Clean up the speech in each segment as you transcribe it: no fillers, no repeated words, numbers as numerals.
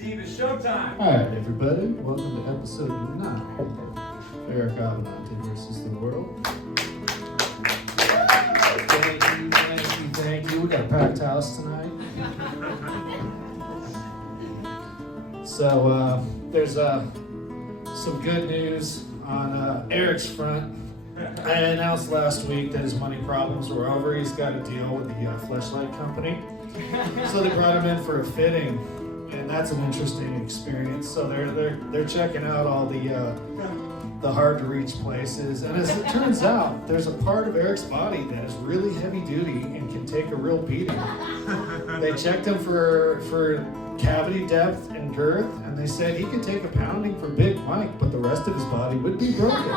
Steve, it's showtime. All right, everybody, welcome to episode 9 of Eric Abbenante versus the World. Thank you. We got a packed house tonight. So there's some good news on Eric's front. I announced last week that his money problems were over. He's got a deal with the fleshlight company. So they brought him in for a fitting, and that's an interesting experience. So they're checking out all the hard to reach places. And as it turns out, there's a part of Eric's body that is really heavy duty and can take a real beating. They checked him for cavity depth and girth, and they said he could take a pounding for Big Mike, but the rest of his body would be broken.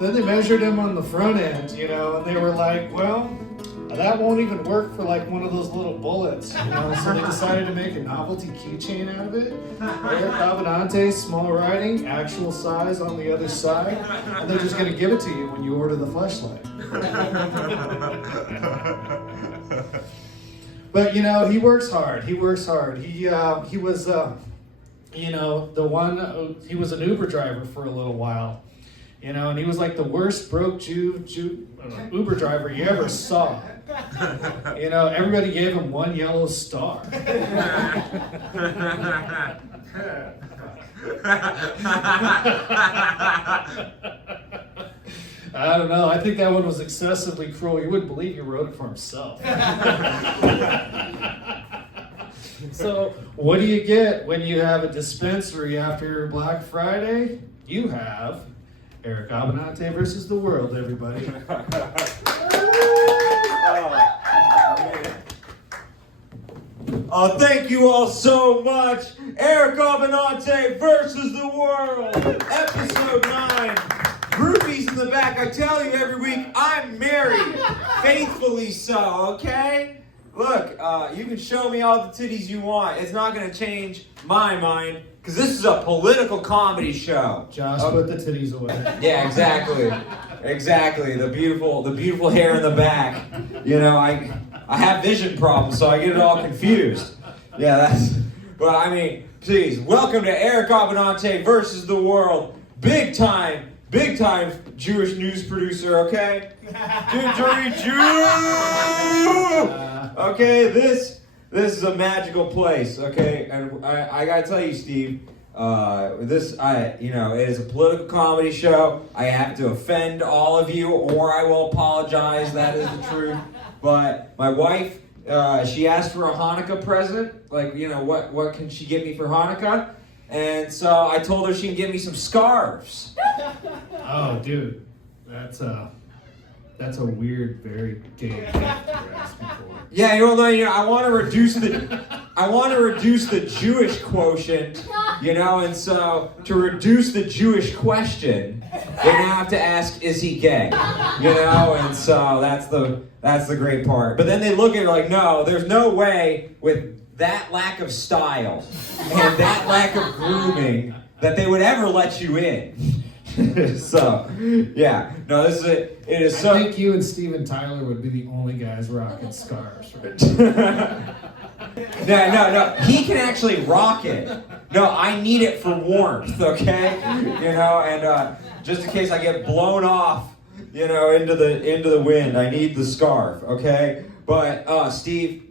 Then they measured him on the front end, and they were like, well, that won't even work for like one of those little bullets, so they decided to make a novelty keychain out of it. Eric Abbenante, small writing, actual size on the other side, and they're just going to give it to you when you order the fleshlight. But he works hard. He was he was an Uber driver for a little while, and he was like the worst broke Uber driver you ever saw. Everybody gave him one yellow star. I don't know. I think that one was excessively cruel. You wouldn't believe he wrote it for himself. So, what do you get when you have a dispensary after Black Friday? You have Eric Abbenante versus the World, everybody. Oh, thank you all so much. Eric Abbenante versus the World, episode 9. Groupies in the back, I tell you every week, I'm married, faithfully so, okay? Look, you can show me all the titties you want. It's not going to change my mind, because this is a political comedy show. Josh, put the titties away. Yeah, exactly. Exactly. The beautiful hair in the back. I have vision problems, so I get it all confused. Yeah, please, welcome to Eric Abbenante versus the World. Big time Jewish news producer, okay? Jew! Okay, this is a magical place, okay? And I gotta tell you, Steve, it is a political comedy show. I have to offend all of you, or I will apologize. That is the truth. But my wife, she asked for a Hanukkah present. Like, what can she get me for Hanukkah? And so I told her she can get me some scarves. Oh, dude, that's a weird, very gay gift you're asking for. Yeah, I want to reduce the Jewish quotient, and so to reduce the Jewish question, they now have to ask, is he gay? And so that's the great part. But then they look at it like, no, there's no way with that lack of style and that lack of grooming that they would ever let you in. So, yeah, no, this is it. It is so. I think you and Steven Tyler would be the only guys rocking scarves, right? No, he can actually rock it. No, I need it for warmth, okay? And just in case I get blown off, into the wind, I need the scarf, okay? But Steve,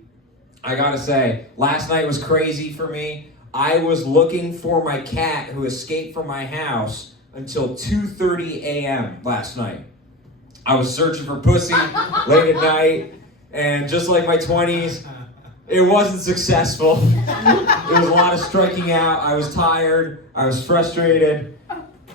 I gotta say, last night was crazy for me. I was looking for my cat who escaped from my house until 2:30 a.m. last night. I was searching for pussy late at night, and just like my 20s, it wasn't successful. There was a lot of striking out. I was tired. I was frustrated.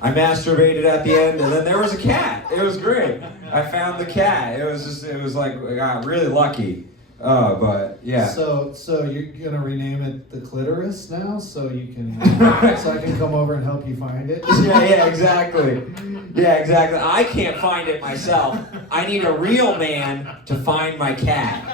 I masturbated at the end, and then there was a cat. It was great. I found the cat. It was like, I got really lucky. But yeah. So you're gonna rename it the clitoris now, so you can, so I can come over and help you find it. Yeah, exactly. Yeah, exactly. I can't find it myself. I need a real man to find my cat,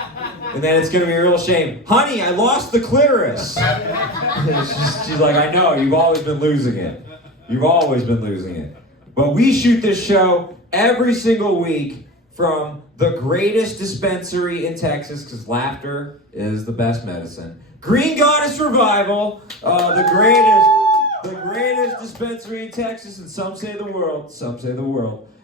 and then it's gonna be a real shame. Honey, I lost the clitoris. She's like, I know. You've always been losing it. You've always been losing it. But we shoot this show every single week from the greatest dispensary in Texas, because laughter is the best medicine. Green Goddess Revival, the greatest dispensary in Texas, and some say the world.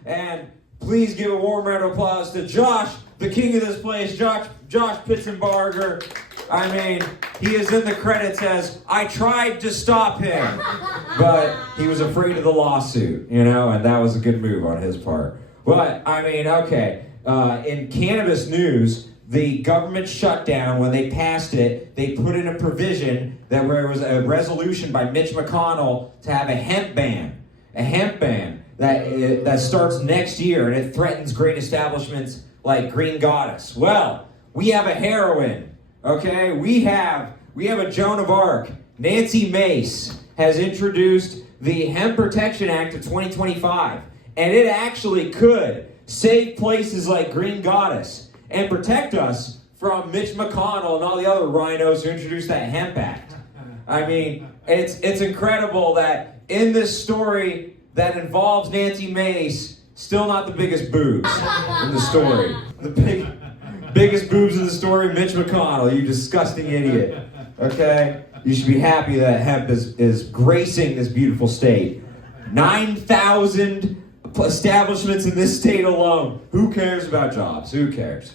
And please give a warm round of applause to Josh, the king of this place, Josh Pitzenbarger. I mean, he is in the credits as, I tried to stop him, but he was afraid of the lawsuit, and that was a good move on his part. But, I mean, okay, in cannabis news, the government shutdown, when they passed it, they put in a provision that where it was a resolution by Mitch McConnell to have a hemp-ban that starts next year, and it threatens great establishments like Green Goddess. Well, we have a heroine, okay? We have a Joan of Arc. Nancy Mace has introduced the Hemp Protection Act of 2025, and it actually could save places like Green Goddess and protect us from Mitch McConnell and all the other rhinos who introduced that Hemp Act. I mean, it's incredible that in this story that involves Nancy Mace, still not the biggest boobs in the story. The biggest boobs in the story, Mitch McConnell, you disgusting idiot. Okay? You should be happy that hemp is gracing this beautiful state. 9,000 establishments in this state alone. Who cares about jobs? Who cares?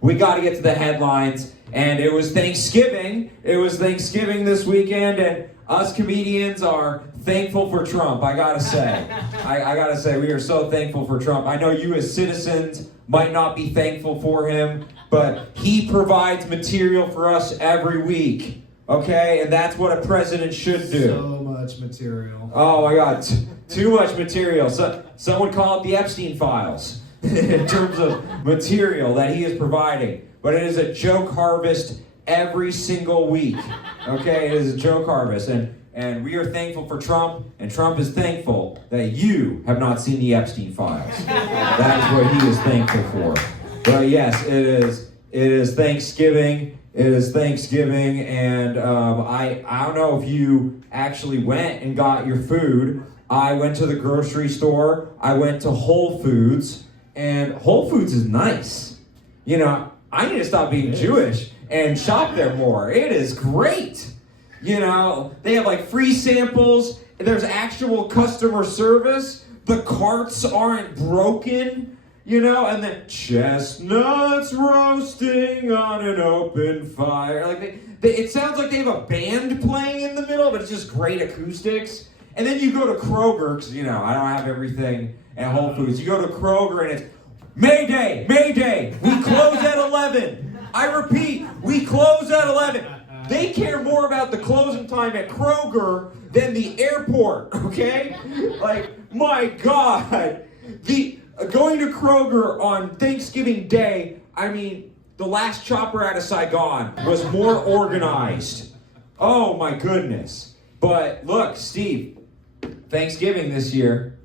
We got to get to the headlines. And it was Thanksgiving. This weekend, and us comedians are thankful for Trump, I gotta say. I gotta say, we are so thankful for Trump. I know you as citizens might not be thankful for him, but he provides material for us every week. Okay? And that's what a president should do. So much material. Oh my God. Too much material. So, some would call it the Epstein files in terms of material that he is providing. But it is a joke harvest every single week. Okay, it is a joke harvest. And we are thankful for Trump, and Trump is thankful that you have not seen the Epstein files. That's what he is thankful for. But yes, it is Thanksgiving. It is Thanksgiving, and I don't know if you actually went and got your food. I went to the grocery store. I went to Whole Foods, and Whole Foods is nice. I need to stop being Jewish and shop there more. It is great. They have like free samples. There's actual customer service. The carts aren't broken. And then chestnuts roasting on an open fire. Like it sounds like they have a band playing in the middle, but it's just great acoustics. And then you go to Kroger, because, I don't have everything at Whole Foods. You go to Kroger and it's, Mayday, Mayday, we close at 11. I repeat, we close at 11. They care more about the closing time at Kroger than the airport, okay? Like, my God. Going to Kroger on Thanksgiving Day, the last chopper out of Saigon was more organized. Oh, my goodness. But look, Steve, Thanksgiving this year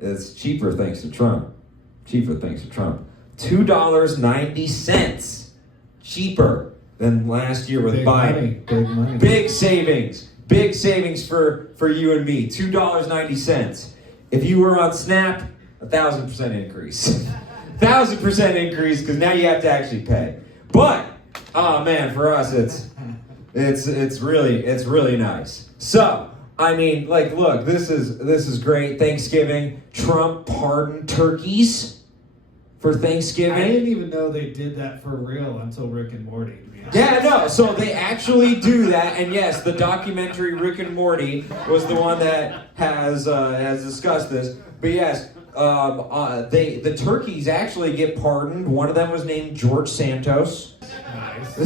is cheaper thanks to Trump. $2.90 cheaper than last year with Biden. Big money. Big savings for you and me. $2.90. If you were on Snap, 1,000% increase. 1,000% increase, because now you have to actually pay. But oh man, for us it's really nice. So look, this is great. Thanksgiving, Trump pardoned turkeys for Thanksgiving. I didn't even know they did that for real until Rick and Morty. Yeah, no, so they actually do that, and yes, the documentary Rick and Morty was the one that has discussed this. But yes, the turkeys actually get pardoned. One of them was named George Santos. Nice.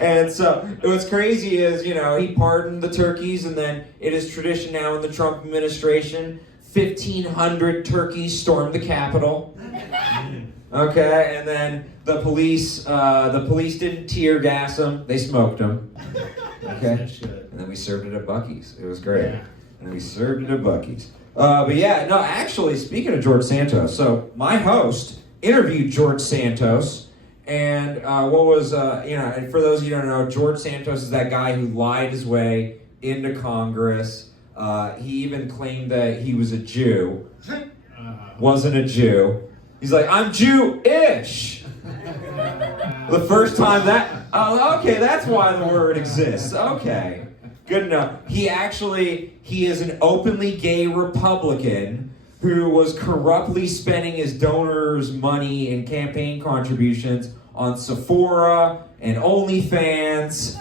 And so what's crazy is, he pardoned the turkeys, and then it is tradition now in the Trump administration, 1,500 turkeys stormed the Capitol. Okay, and then the police didn't tear gas them; they smoked them. Okay, and then we served it at Buc-ee's. It was great. Yeah. And we served it at Buc-ee's. But yeah, no, actually, speaking of George Santos, so my host interviewed George Santos, and and for those of you who don't know, George Santos is that guy who lied his way into Congress. He even claimed that he was a Jew. wasn't a Jew. He's like, I'm Jew-ish. The first time that, oh, okay, that's why the word exists. Okay, good enough. He is an openly gay Republican who was corruptly spending his donors' money and campaign contributions on Sephora and OnlyFans.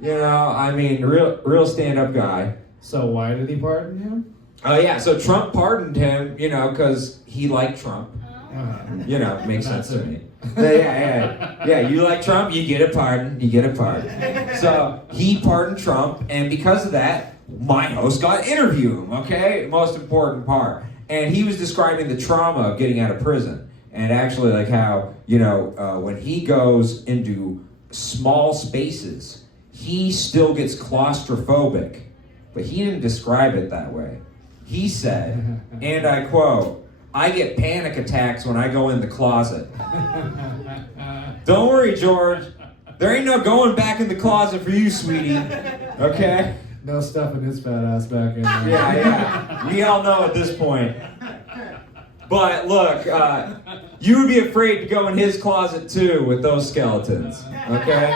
You know, I mean, real stand-up guy. So why did he pardon him? Oh yeah, so Trump pardoned him, you know, because he liked Trump. You know, makes sense to me. Yeah, you like Trump, you get a pardon, So he pardoned Trump, and because of that, my host got to interview him, okay? Most important part. And he was describing the trauma of getting out of prison. And actually, like how, you know, when he goes into small spaces, he still gets claustrophobic. But he didn't describe it that way. He said, and I quote, I get panic attacks when I go in the closet. Don't worry, George. There ain't no going back in the closet for you, sweetie. Okay? No stuffing his fat ass back in there. Yeah. We all know at this point. But look, you would be afraid to go in his closet too with those skeletons. Okay?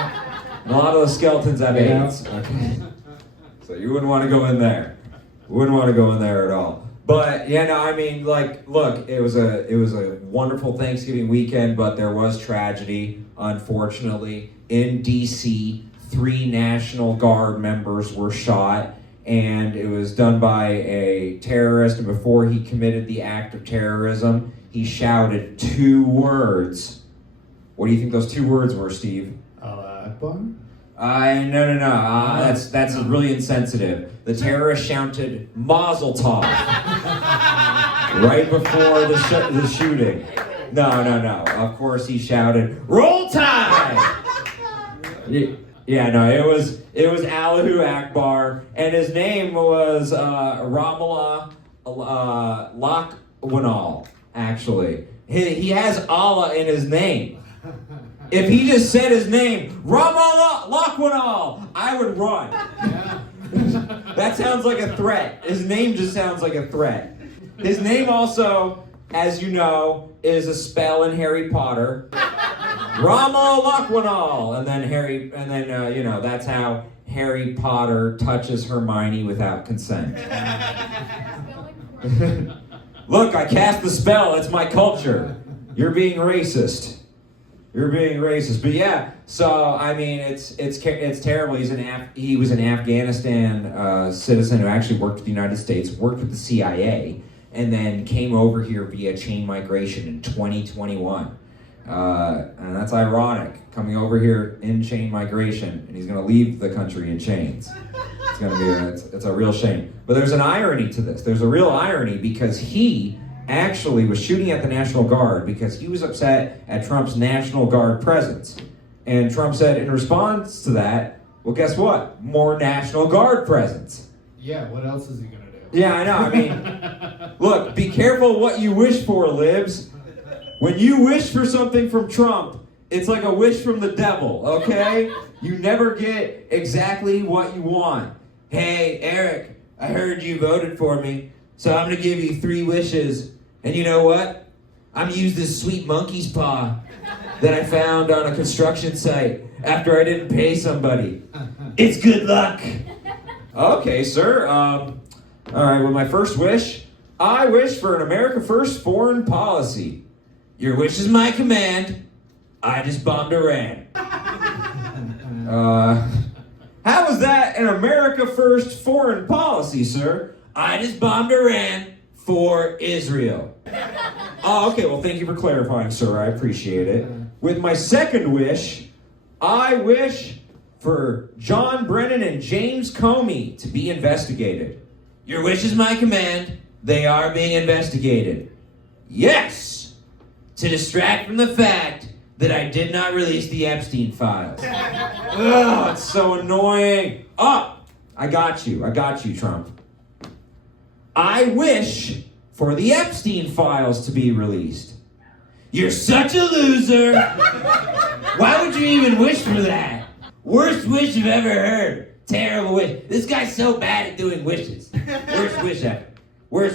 And a lot of those skeletons have AIDS. Okay? So you wouldn't want to go in there. Wouldn't want to go in there at all. But yeah, no, I mean, like, look, it was a wonderful Thanksgiving weekend, but there was tragedy, unfortunately. In D.C., 3 National Guard members were shot, and it was done by a terrorist, and before he committed the act of terrorism, he shouted 2 words. What do you think those 2 words were, Steve? Allah Akbar? No. That's really insensitive. The terrorist shouted Mazel Tov right before the shooting. No. Of course he shouted Roll Tide. Yeah, no. It was Allahu Akbar, and his name was Ramallah Lakhwanal. Actually, he has Allah in his name. If he just said his name, Ramallah Lakhwanal, I would run. Yeah. That sounds like a threat. His name just sounds like a threat. His name also, as you know, is a spell in Harry Potter. Ramallah Lakhwanal, and then you know, that's how Harry Potter touches Hermione without consent. Look, I cast the spell. It's my culture. You're being racist. But yeah, so I mean, it's terrible. He was an Afghanistan citizen who actually worked with the United States, worked with the CIA, and then came over here via chain migration in 2021. And that's ironic, coming over here in chain migration, and he's going to leave the country in chains. It's a real shame. But there's an irony to this. There's a real irony because he actually was shooting at the National Guard because he was upset at Trump's National Guard presence. And Trump said in response to that, well, guess what? More National Guard presence. Yeah, what else is he going to do? Yeah, I know. I mean, look, be careful what you wish for, libs. When you wish for something from Trump, it's like a wish from the devil, okay? You never get exactly what you want. Hey, Eric, I heard you voted for me, so I'm going to give you 3 wishes. And you know what? I'm going to use this sweet monkey's paw that I found on a construction site after I didn't pay somebody. It's good luck. Okay, sir. All right, well, my first wish, I wish for an America First foreign policy. Your wish is my command. I just bombed Iran. How is that an America First foreign policy, sir? I just bombed Iran for Israel. Oh, okay, well, thank you for clarifying, sir. I appreciate it. With my second wish, I wish for John Brennan and James Comey to be investigated. Your wish is my command. They are being investigated. Yes! To distract from the fact that I did not release the Epstein files. Ugh, it's so annoying. Oh, I got you, Trump. I wish for the Epstein files to be released. You're such a loser. Why would you even wish for that? Worst wish I've ever heard. Terrible wish. This guy's so bad at doing wishes. Worst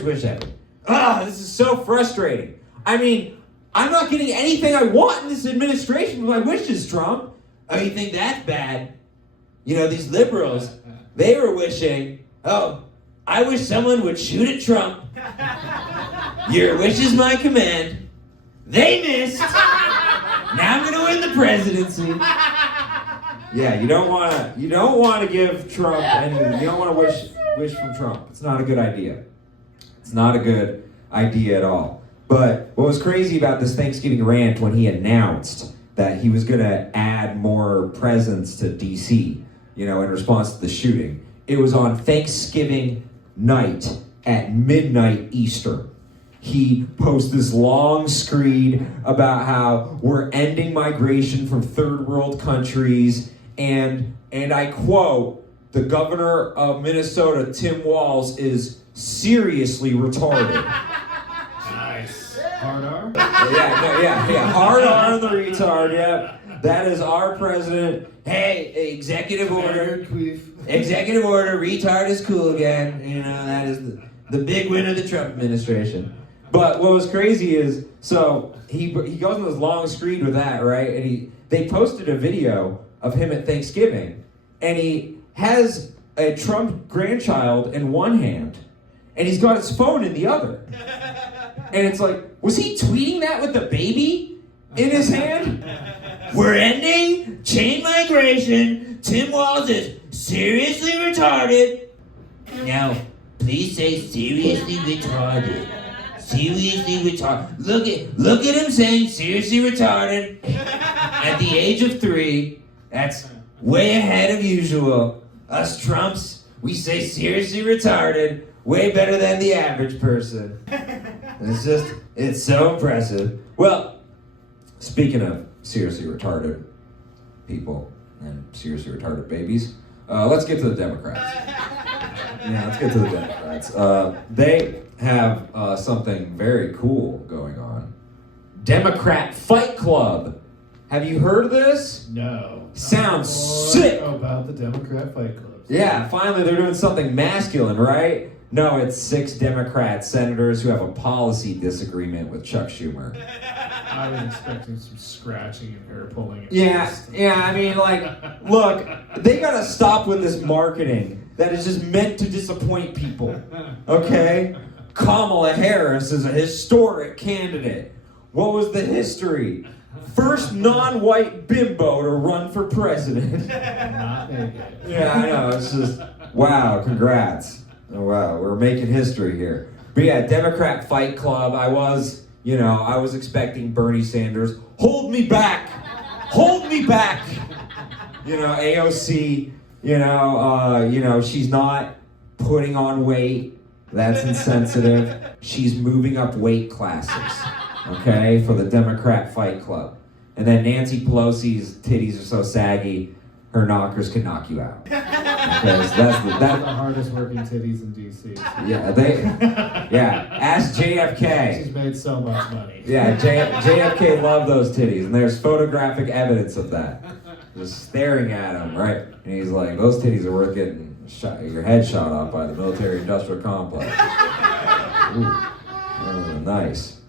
wish ever. This is so frustrating. I mean, I'm not getting anything I want in this administration with my wishes, Trump. Oh, you think that's bad? You know, these liberals, they were wishing, oh, I wish someone would shoot at Trump. Your wish is my command. They missed. Now I'm gonna win the presidency. Yeah, you don't wanna give Trump any, you don't wanna wish from Trump. It's not a good idea. It's not a good idea at all. But what was crazy about this Thanksgiving rant when he announced that he was gonna add more presents to DC, you know, in response to the shooting, it was on Thanksgiving night at midnight Eastern. He posted this long screed about how we're ending migration from third world countries, and I quote, the governor of Minnesota, Tim Walz, is seriously retarded. Nice. Hard R? Yeah. Hard R on the retard, yeah. That is our president. Hey, executive order. Executive order, retard is cool again. You know, that is the big win of the Trump administration. But what was crazy is, so he goes on this long screed with that, right? And they posted a video of him at Thanksgiving, and he has a Trump grandchild in one hand, and he's got his phone in the other. And it's like, was he tweeting that with the baby in his hand? We're ending chain migration. Tim Walz is seriously retarded. Now, please say seriously retarded. Seriously retarded. Look at him saying seriously retarded at the age of 3. That's way ahead of usual. Us Trumps, we say seriously retarded way better than the average person. It's so impressive. Well, speaking of seriously retarded people and seriously retarded babies, let's get to the Democrats. Yeah, let's get to the Democrats. They have something very cool going on. Democrat Fight Club. Have you heard of this? No. Sounds sick. About the Democrat Fight Club. Yeah, finally they're doing something masculine, right? No, it's 6 Democrat senators who have a policy disagreement with Chuck Schumer. I was expecting some scratching and hair pulling. Yeah, I mean, like, look, they gotta stop with this marketing that is just meant to disappoint people, okay? Kamala Harris is a historic candidate. What was the history? First non-white bimbo to run for president. Not naked. Yeah, I know, it's just, wow, congrats. Oh, wow, we're making history here. But yeah, Democrat Fight Club, I was expecting Bernie Sanders. Hold me back! Hold me back! You know, AOC, she's not putting on weight. That's insensitive. She's moving up weight classes, okay, for the Democrat Fight Club. And then Nancy Pelosi's titties are so saggy, her knockers can knock you out. Because that's the hardest working titties in DC. Yeah, ask JFK. She's made so much money. Yeah, JFK loved those titties, and there's photographic evidence of that. Just staring at him, right? And he's like, those titties are worth getting your head shot off by the military-industrial complex. Ooh, nice.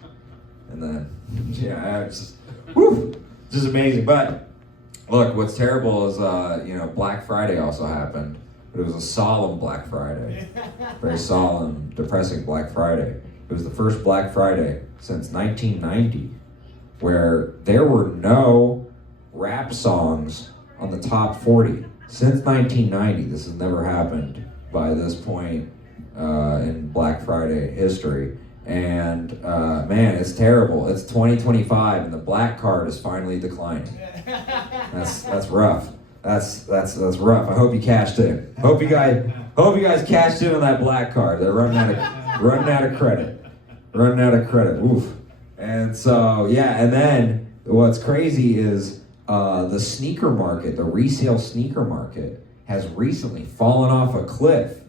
And then, yeah, it's just amazing. But look, what's terrible is, Black Friday also happened, but it was a solemn Black Friday. Very solemn, depressing Black Friday. It was the first Black Friday since 1990 where there were no rap songs on the top 40. Since 1990, this has never happened by this point in Black Friday history. And man, it's terrible. It's 2025, and the black card is finally declining. That's rough. That's rough. I hope you cashed in. Hope you guys cashed in on that black card. They're running out of credit. Running out of credit. Oof. And so yeah, and then what's crazy is the sneaker market, the resale sneaker market, has recently fallen off a cliff.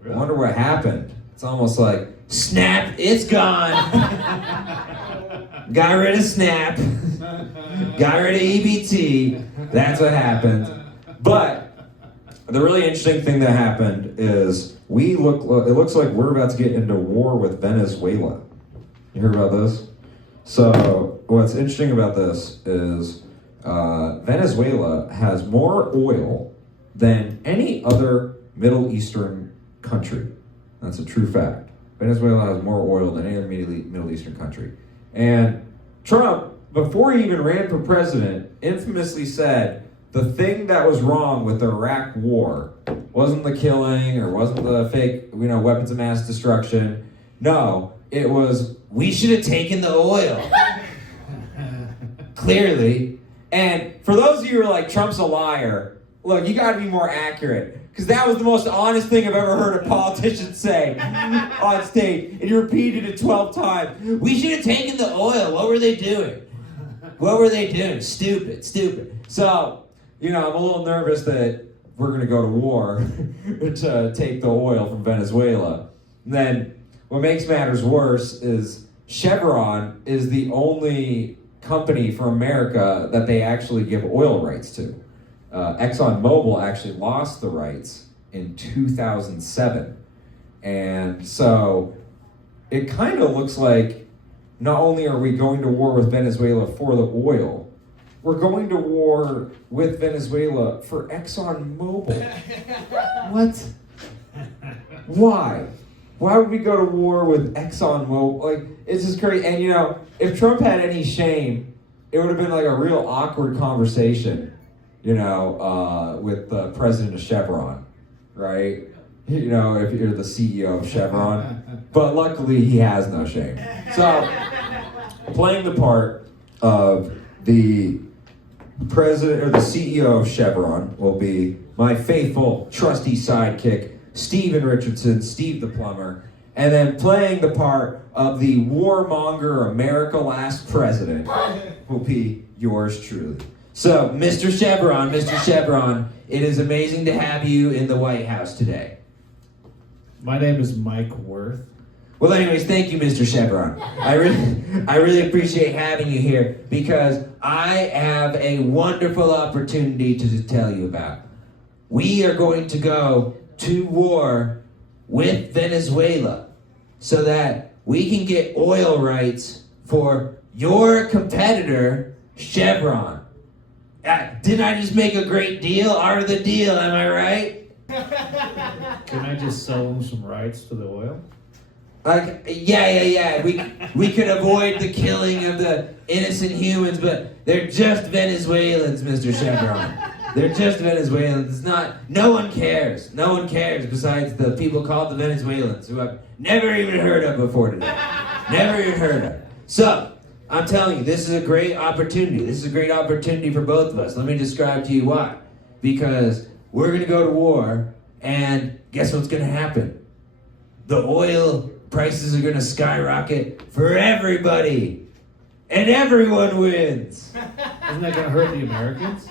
Really? I wonder what happened. It's almost like, Snap, it's gone. Got rid of Snap. Got rid of EBT. That's what happened. But The really interesting thing that happened is it looks like we're about to get into war with Venezuela. You heard about this? So what's interesting about this is Venezuela has more oil than any other Middle Eastern country. That's a true fact. Venezuela has more oil than any other Middle Eastern country. And Trump, before he even ran for president, infamously said the thing that was wrong with the Iraq war wasn't the killing or wasn't the fake, weapons of mass destruction. No, it was, we should have taken the oil. Clearly. And for those of you who are like, Trump's a liar, look, you gotta be more accurate. Because that was the most honest thing I've ever heard a politician say on stage. And he repeated it 12 times. We should have taken the oil. What were they doing? What were they doing? Stupid. So, I'm a little nervous that we're going to go to war to take the oil from Venezuela. And then what makes matters worse is Chevron is the only company from America that they actually give oil rights to. Exxon Mobil actually lost the rights in 2007. And so it kind of looks like not only are we going to war with Venezuela for the oil, we're going to war with Venezuela for Exxon Mobil. What? Why? Why would we go to war with Exxon Mobil? Like, it's just crazy. And if Trump had any shame, it would have been like a real awkward conversation, with the president of Chevron, right? If you're the CEO of Chevron. But luckily, he has no shame. So, playing the part of the president or the CEO of Chevron will be my faithful, trusty sidekick, Steven Richardson, Steve the Plumber, and then playing the part of the warmonger America Last President will be yours truly. So, Mr. Chevron, it is amazing to have you in the White House today. My name is Mike Worth. Well, anyways, thank you, Mr. Chevron. I really appreciate having you here because I have a wonderful opportunity to tell you about. We are going to go to war with Venezuela so that we can get oil rights for your competitor, Chevron. Didn't I just make a great deal? Are the deal, am I right? Can I just sell them some rights to the oil? Yeah. We could avoid the killing of the innocent humans, but they're just Venezuelans, Mr. Chevron. They're just Venezuelans. No one cares. No one cares besides the people called the Venezuelans, who I've never even heard of before today. Never even heard of. So, I'm telling you, this is a great opportunity. This is a great opportunity for both of us. Let me describe to you why. Because we're going to go to war, and guess what's going to happen? The oil prices are going to skyrocket for everybody. And everyone wins. Isn't that going to hurt the Americans?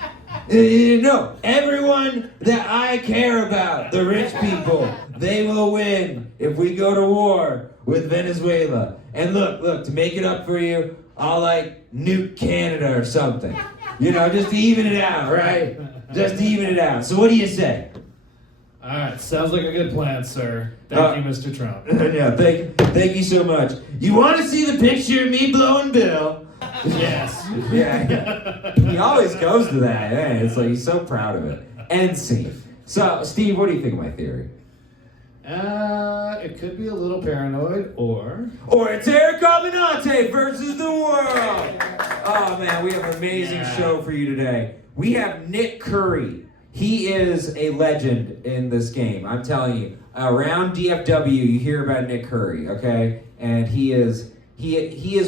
No, everyone that I care about, the rich people, they will win if we go to war with Venezuela. And look, to make it up for you, I'll nuke Canada or something. Just to even it out, right? Just to even it out. So what do you say? All right, sounds like a good plan, sir. Thank you, Mr. Trump. Yeah, thank you so much. You want to see the picture of me blowing Bill? Yes. Yeah. He always goes to that. Man. It's like he's so proud of it. End scene. So, Steve, what do you think of my theory? It could be a little paranoid, or it's Eric Abbenante versus the world. Oh man, we have an amazing show for you today. We have Nick Curry. He is a legend in this game. I'm telling you, around DFW, you hear about Nick Curry, okay? And he is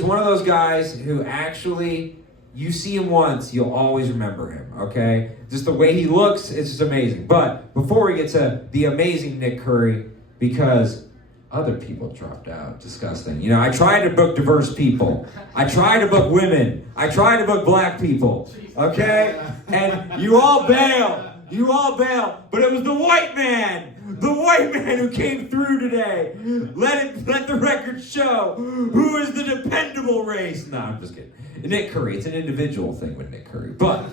one of those guys who actually, you see him once, you'll always remember him, okay? Just the way he looks, it's just amazing. But before we get to the amazing Nick Curry, because other people dropped out, disgusting. I tried to book diverse people. I tried to book women. I tried to book black people, okay? And you all bail. But it was the white man who came through today. Let the record show who is the dependable race. No, I'm just kidding. Nick Curry, it's an individual thing with Nick Curry. But,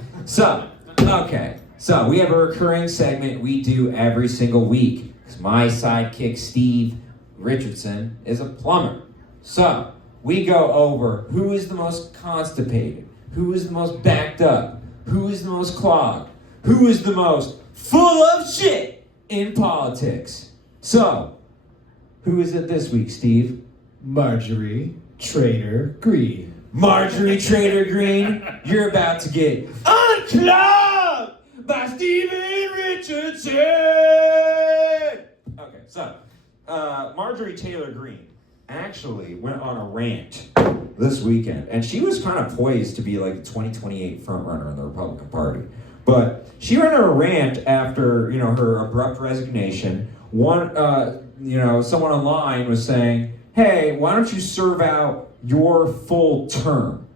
okay. So we have a recurring segment we do every single week. My sidekick, Steve Richardson, is a plumber. So we go over who is the most constipated, who is the most backed up, who is the most clogged, who is the most full of shit in politics. So, who is it this week, Steve? Marjorie Trader Green. Marjorie Trader Green, you're about to get unclogged by Steven Richardson. Okay, so Marjorie Taylor Greene actually went on a rant this weekend, and she was kind of poised to be like the 2028 frontrunner in the Republican Party. But she went on a rant after, her abrupt resignation. Someone online was saying, hey, why don't you serve out your full term,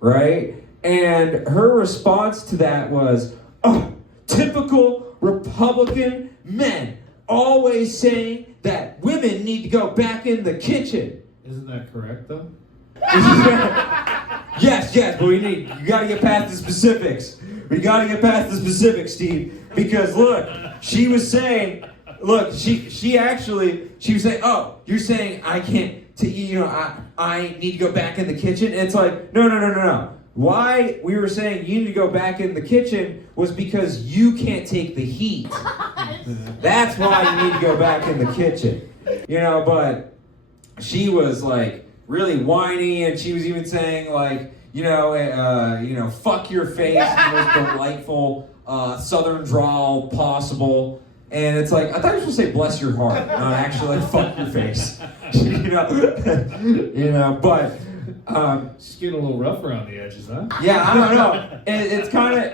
right? And her response to that was, oh, typical Republican men always saying that women need to go back in the kitchen. Isn't that correct, though? Yes, but you gotta get past the specifics. We gotta get past the specifics, Steve. Because look, she was saying, she was saying, oh, you're saying I can't, I need to go back in the kitchen? And it's like, no. Why we were saying you need to go back in the kitchen was because you can't take the heat. That's why you need to go back in the kitchen. But she was like really whiny, and she was even saying like, fuck your face, the most delightful southern drawl possible. And it's like, I thought you were supposed to say bless your heart, not actually like fuck your face. But she's getting a little rough around the edges, huh? yeah, I don't know. It's kind of,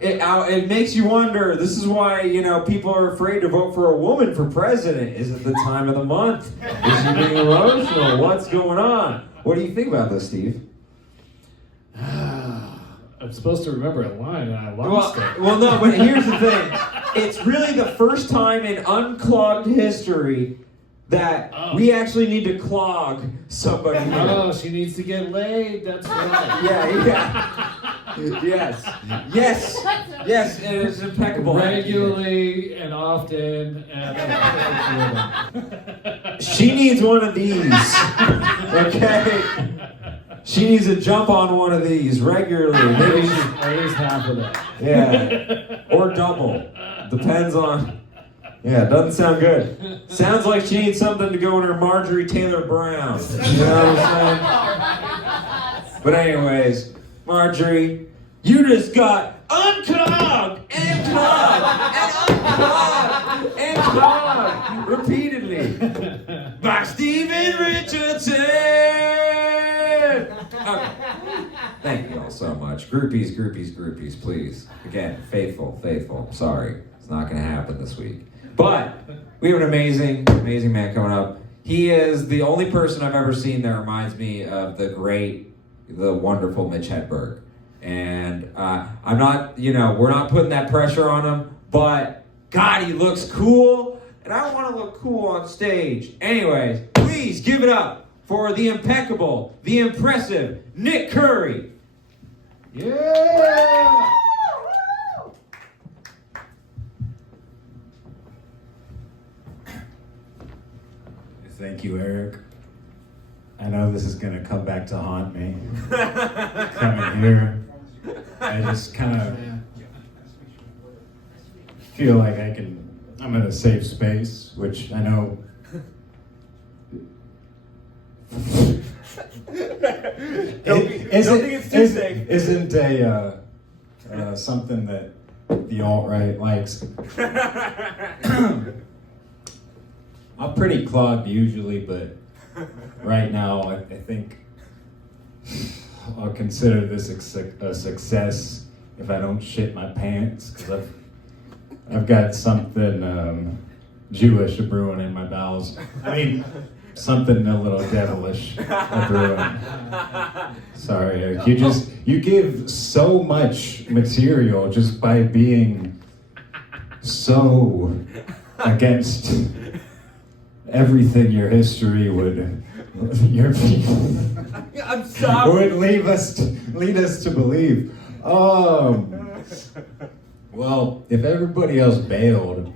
it makes you wonder. This is why, people are afraid to vote for a woman for president. Is it the time of the month? Is she being emotional? What's going on? What do you think about this, Steve? I'm supposed to remember a line and I lost it. Well, no, but here's the thing. It's really the first time in unclogged history that we actually need to clog somebody. Oh, she needs to get laid. That's right. Yes, it is impeccable. Regularly and often. She needs one of these. Okay? She needs to jump on one of these regularly. Maybe at least half of that. Yeah. Or double. Depends on. Yeah, doesn't sound good. Sounds like she needs something to go in her Marjorie Taylor Brown. You know what I'm saying? But anyways, Marjorie, you just got unclogged and clogged and unclogged and clogged repeatedly by Steven Richardson. Okay. Thank you all so much. Groupies, please. Again, faithful. Sorry, it's not going to happen this week. But we have an amazing man coming up. He is the only person I've ever seen that reminds me of the wonderful Mitch Hedberg. And I'm not, we're not putting that pressure on him, but God, he looks cool, and I want to look cool on stage. Anyways, please give it up for the impeccable, the impressive Nick Curry. Yeah! Thank you, Eric. I know this is gonna come back to haunt me. Coming here, I just kind of feel like I'm in a safe space, which I know. Don't think it's too safe. Isn't something that the alt-right likes. I'm pretty clogged usually, but right now I think I'll consider this a success if I don't shit my pants, because I've got something Jewish brewing in my bowels. I mean, something a little devilish brewing. Sorry, Eric. You give so much material just by being so against everything your history would I'm sorry. would lead us to believe. Well, if everybody else bailed,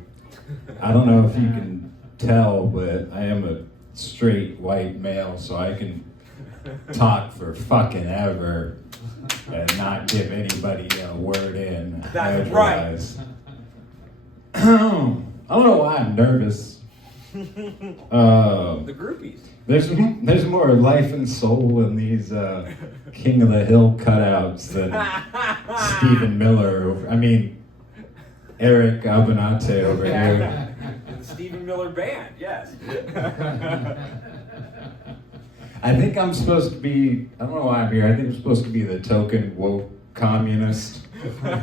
I don't know if you can tell, but I am a straight white male, so I can talk for fucking ever and not give anybody a word in. That's right. edgewise. I don't know why I'm nervous. The groupies. There's more life and soul in these King of the Hill cutouts than Stephen Miller. Eric Abbenante over here. The Stephen Miller Band, yes. I think I'm supposed to be, I don't know why I'm here, I think I'm supposed to be the token woke communist. But,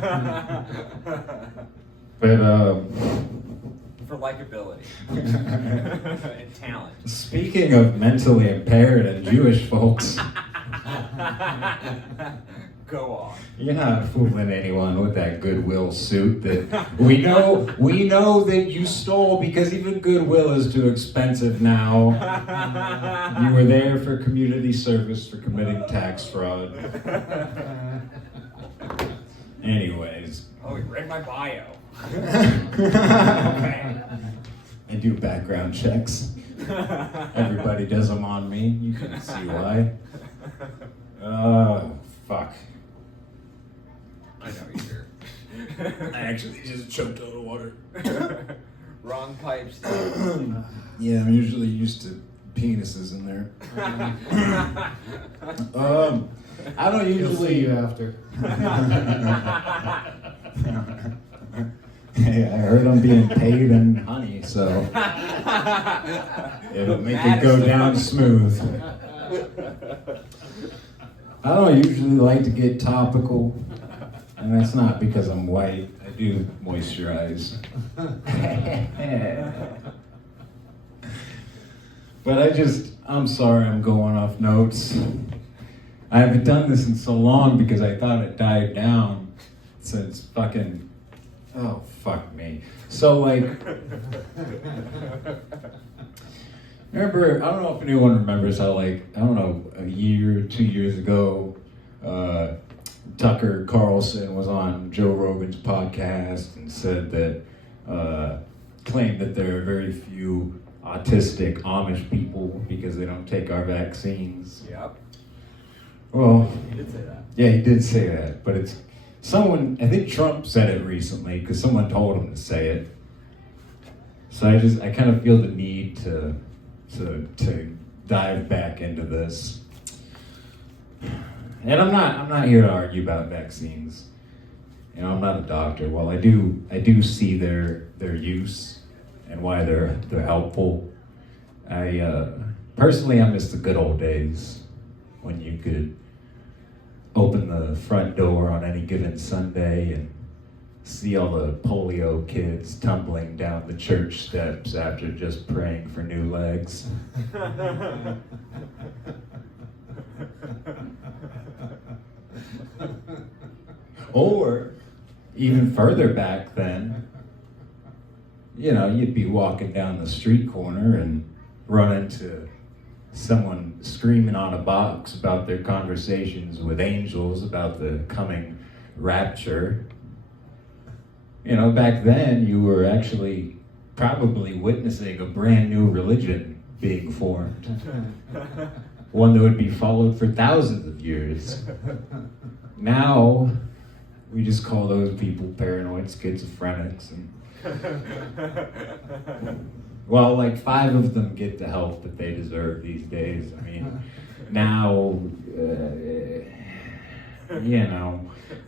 For likability and talent. speaking of mentally impaired and Jewish folks, Go on. you're not fooling anyone with that Goodwill suit that we know that you stole because even Goodwill is too expensive now. You were there for community service for committing tax fraud. Anyways. Oh, you read my bio. Okay. I do background checks. Everybody does them on me. You can see why. Fuck. I know you're here. I actually just choked out of water. Wrong pipes. Yeah, I'm usually used to penises in there. I don't You'll see usually. you after. Hey, I heard I'm being paid in honey, so it'll make it go down smooth. I don't usually like to get topical, and that's not because I'm white. I do moisturize. But I'm sorry I'm going off notes. I haven't done this in so long because I thought it died down since fucking, oh, fuck me. So remember, I don't know if anyone remembers how a year or 2 years ago, Tucker Carlson was on Joe Rogan's podcast and said that, claimed that there are very few autistic Amish people because they don't take our vaccines. Yep. Well, He did say that. yeah, he did say that, but it's someone, I think Trump said it recently because someone told him to say it. So I kind of feel the need to dive back into this. And I'm not here to argue about vaccines. I'm not a doctor. While I do see their use and why they're helpful. Personally, I miss the good old days when you could open the front door on any given Sunday and see all the polio kids tumbling down the church steps after just praying for new legs. Or, even further back then, you'd be walking down the street corner and run into someone screaming on a box about their conversations with angels about the coming rapture. Back then you were actually probably witnessing a brand new religion being formed. One that would be followed for thousands of years. Now, we just call those people paranoid schizophrenics. Well, 5 of them get the help that they deserve these days. Now,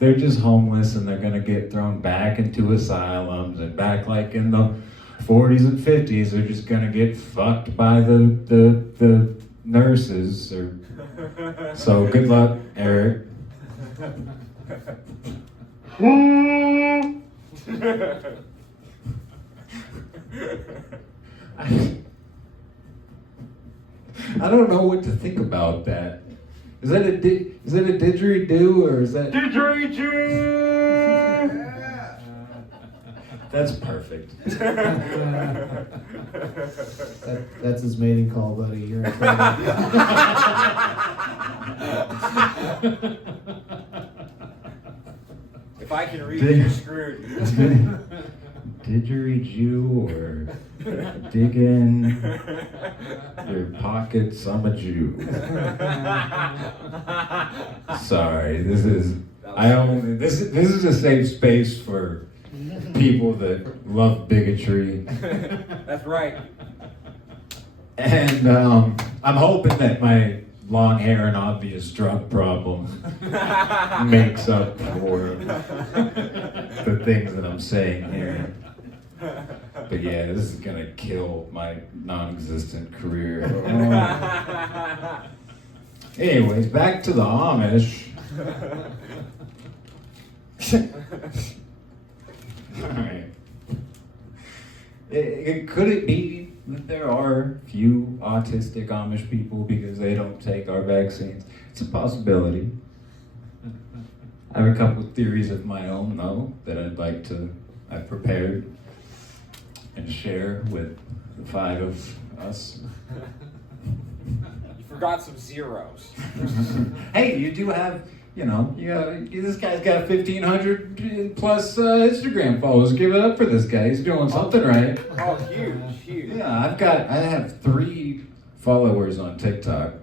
they're just homeless and they're gonna get thrown back into asylums and back in the 40s and 50s, they're just gonna get fucked by the nurses. So good luck, Eric. I don't know what to think about that. Is that a didgeridoo or is that didgeridoo? That's perfect. That's his mating call, buddy. You're in trouble. If I can read, you're screwed. Didgeridoo or dig in your pockets, I'm a Jew. Sorry, this is a safe space for people that love bigotry. That's right. And I'm hoping that my long hair and obvious drug problem makes up for the things that I'm saying here. But yeah, this is gonna kill my non-existent career. Anyways, back to the Amish. Alright. Could it be that there are few autistic Amish people because they don't take our vaccines? It's a possibility. I have a couple of theories of my own, though, that I've prepared and share with the five of us. You forgot some zeros. Hey, you do have, this guy's got 1,500 plus Instagram followers. Give it up for this guy. He's doing something right. Oh, huge. Yeah, I have 3 followers on TikTok.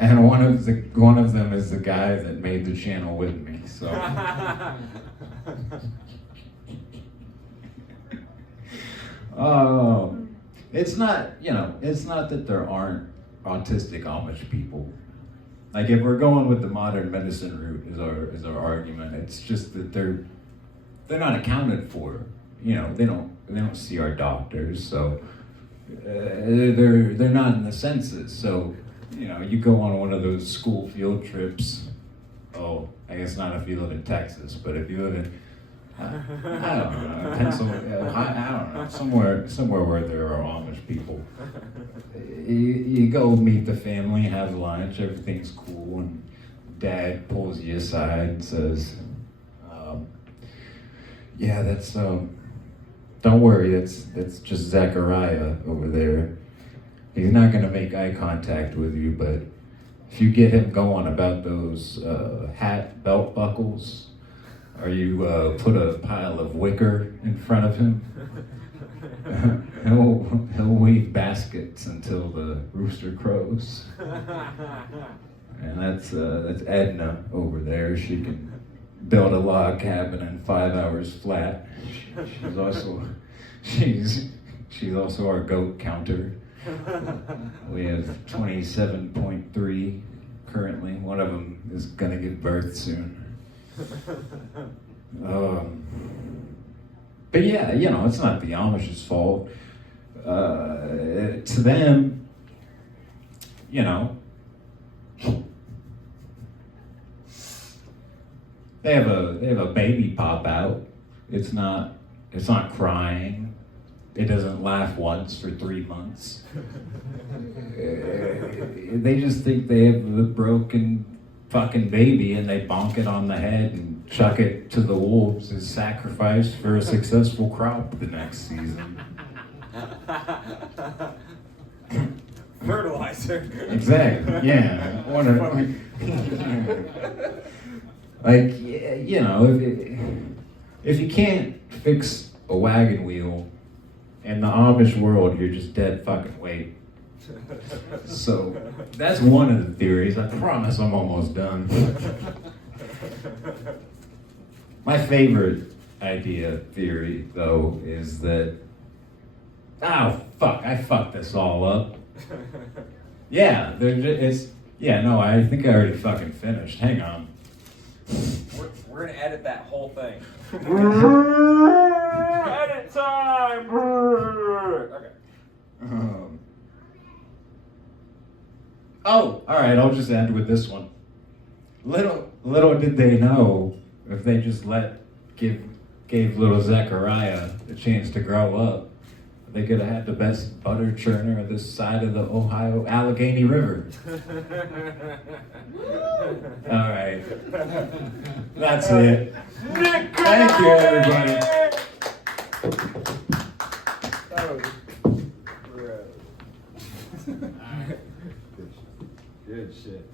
And one of them is the guy that made the channel with me. So it's not that there aren't autistic Amish people. Like, if we're going with the modern medicine route is our argument, it's just that they're not accounted for. They don't see our doctors, so they're not in the census. So you go on one of those school field trips. Oh, I guess not if you live in Texas, but if you live in I don't know, Pennsylvania, I don't know, somewhere where there are Amish people. You go meet the family, have lunch, everything's cool, and Dad pulls you aside and says, "Yeah, that's don't worry, that's just Zachariah over there. He's not gonna make eye contact with you, but if you get him going about those hat belt buckles, or you put a pile of wicker in front of him, he'll weave baskets until the rooster crows." And that's Edna over there. She can build a log cabin in 5 hours flat. She's also our goat counter. We have 27.3 currently. One of them is gonna give birth soon. But yeah, it's not the Amish's fault. To them, they have a baby pop out. It's not crying. It doesn't laugh once for 3 months. They just think they have a broken fucking baby and they bonk it on the head and chuck it to the wolves as sacrifice for a successful crop the next season. Fertilizer. Exactly, yeah. If you can't fix a wagon wheel in the Amish world, you're just dead fucking weight. So that's one of the theories. I promise I'm almost done. My favorite theory, though, is that, oh fuck, I fucked this all up. Yeah, I think I already fucking finished. Hang on. We're gonna edit that whole thing. Edit time! Okay. All right, I'll just end with this one. Little did they know, if they just gave little Zechariah a chance to grow up, they could have had the best butter churner of this side of the Ohio Allegheny River. All right, that's it. Thank you, everybody. That was gross. Good shit.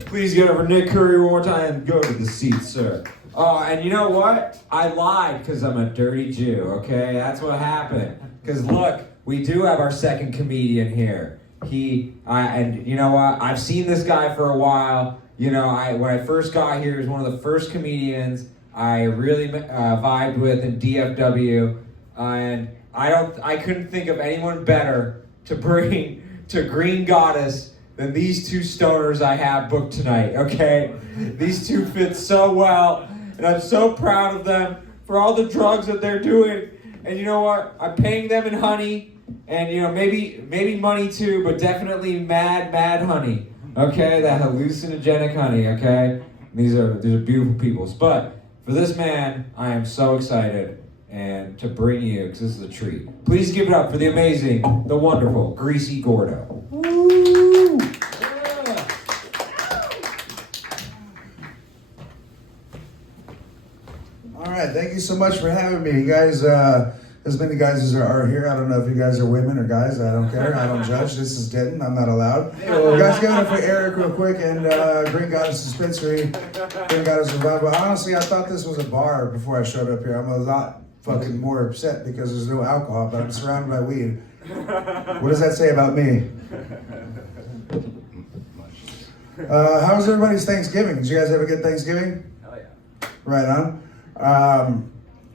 Please Please get over Nick Curry one more time and go to the seat, sir. Oh, and you know what? I lied because I'm a dirty Jew, okay? That's what happened. Because look, we do have our second comedian here. And you know what? I've seen this guy for a while. You know, when I first got here, he was one of the first comedians I really vibed with in DFW. And I couldn't think of anyone better to bring to Green Goddess than these two stoners I have booked tonight, okay? These two fit so well, and I'm so proud of them for all the drugs that they're doing. And you know what? I'm paying them in honey, and you know, maybe money too, but definitely mad honey, okay? That hallucinogenic honey, okay? These are beautiful peoples. But for this man, I am so excited and to bring you, because this is a treat. Please give it up for the amazing, the wonderful, Greasy Gordo. Woo! All right, thank you so much for having me. You guys, as many guys as are here, I don't know if you guys are women or guys, I don't care, I don't judge. This is Denton, I'm not allowed. You guys give it up for Eric real quick, and Green Goddess Dispensary, Green Goddess Revival. Honestly, I thought this was a bar before I showed up here. I'm a lot fucking more upset because there's no alcohol, but I'm surrounded by weed. What does that say about me? How was everybody's Thanksgiving? Did you guys have a good Thanksgiving? Hell yeah. Right on.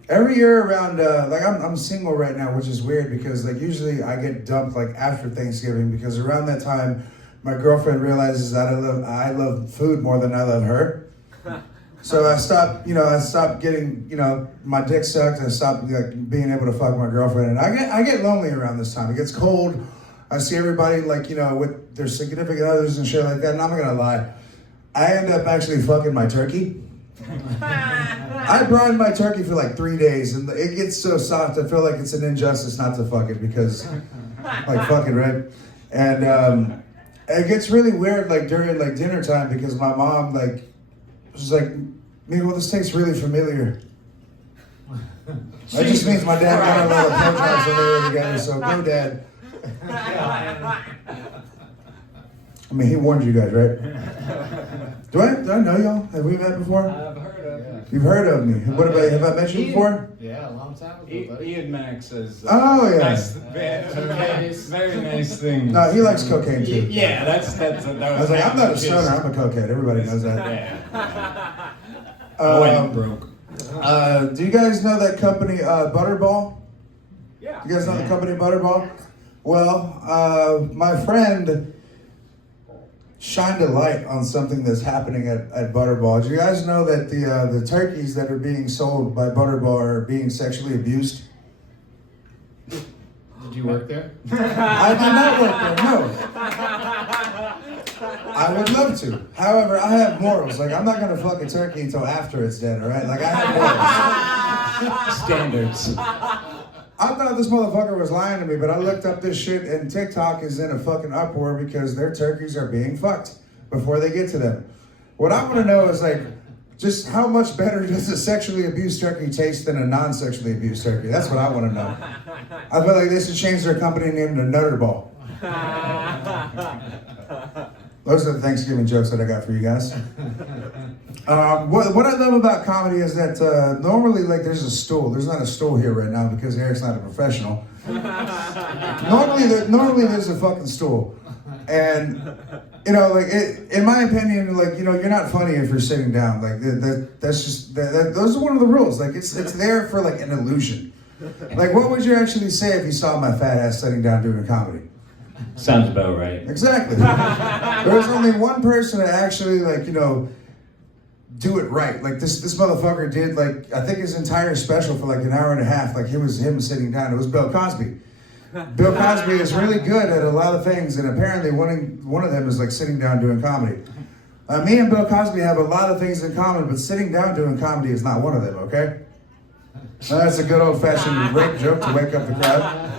Every year around, I'm single right now, which is weird because like usually I get dumped like after Thanksgiving because around that time my girlfriend realizes that I love food more than I love her. So I stopped getting, my dick sucked. I stopped like being able to fuck my girlfriend, and I get lonely around this time. It gets cold. I see everybody with their significant others and shit like that, and I'm not gonna lie, I end up actually fucking my turkey. I brine my turkey for like 3 days, and it gets so soft. I feel like it's an injustice not to fuck it because, fuck it, right? And it gets really weird during dinner time because my mom was like, well, this tastes really familiar. That just means my dad got a lot of blowjobs when they were together, so go dad. I mean, he warned you guys, right? Do I know y'all? Have we met before? I've heard of you. You've heard of me. What about, have I met you before? Yeah, a long time ago. buddy. Ian Max says. Oh, yeah. Nice, very nice thing. No, he likes cocaine too. Yeah, that was. I was like, I'm not a stoner, I'm a cokehead. Everybody knows that. Yeah. Broke. Do you guys know that company, Butterball? Yeah. You guys know the company Butterball? Well, my friend shined a light on something that's happening at Butterball. Do you guys know that the turkeys that are being sold by Butterball are being sexually abused? Did you work there? I did not work there, no. I would love to. However, I have morals. I'm not gonna fuck a turkey until after it's dead, all right? I have morals. Standards. I thought this motherfucker was lying to me, but I looked up this shit, and TikTok is in a fucking uproar because their turkeys are being fucked before they get to them. What I want to know is just how much better does a sexually abused turkey taste than a non-sexually abused turkey? That's what I want to know. I feel like they should change their company name to Nutterball. Those are the Thanksgiving jokes that I got for you guys. What I love about comedy is that normally there's a stool. There's not a stool here right now because Eric's not a professional. Normally there's a fucking stool. And in my opinion, you're not funny if you're sitting down. Those are one of the rules. It's there for an illusion. What would you actually say if you saw my fat ass sitting down doing comedy? Sounds about right. Exactly. There's only one person to actually do it right. This motherfucker did I think his entire special for an hour and a half. It was him sitting down. It was Bill Cosby. Bill Cosby is really good at a lot of things, and apparently one of them is sitting down doing comedy. Me and Bill Cosby have a lot of things in common, but sitting down doing comedy is not one of them, okay? That's a good old-fashioned rape joke to wake up the crowd.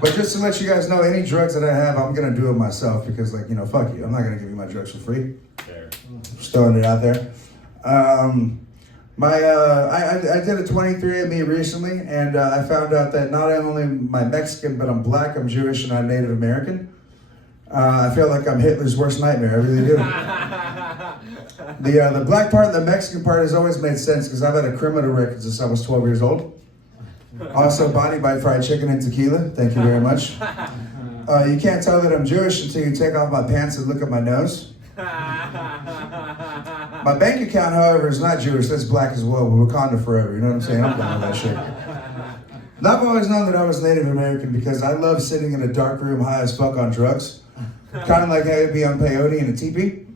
But just to let you guys know, any drugs that I have, I'm gonna do it myself because fuck you. I'm not gonna give you my drugs for free. Fair. Just throwing it out there. I did a 23andMe recently, and I found out that not only am I Mexican, but I'm black, I'm Jewish, and I'm Native American. I feel like I'm Hitler's worst nightmare. I really do. The black part and the Mexican part has always made sense because I've had a criminal record since I was 12 years old. Also, body by fried chicken and tequila. Thank you very much. You can't tell that I'm Jewish until you take off my pants and look at my nose. My bank account, however, is not Jewish. That's black as well. But Wakanda forever. You know what I'm saying? I'm down with that shit. And I've always known that I was Native American because I love sitting in a dark room high as fuck on drugs. Kind of like how you'd be on peyote in a teepee.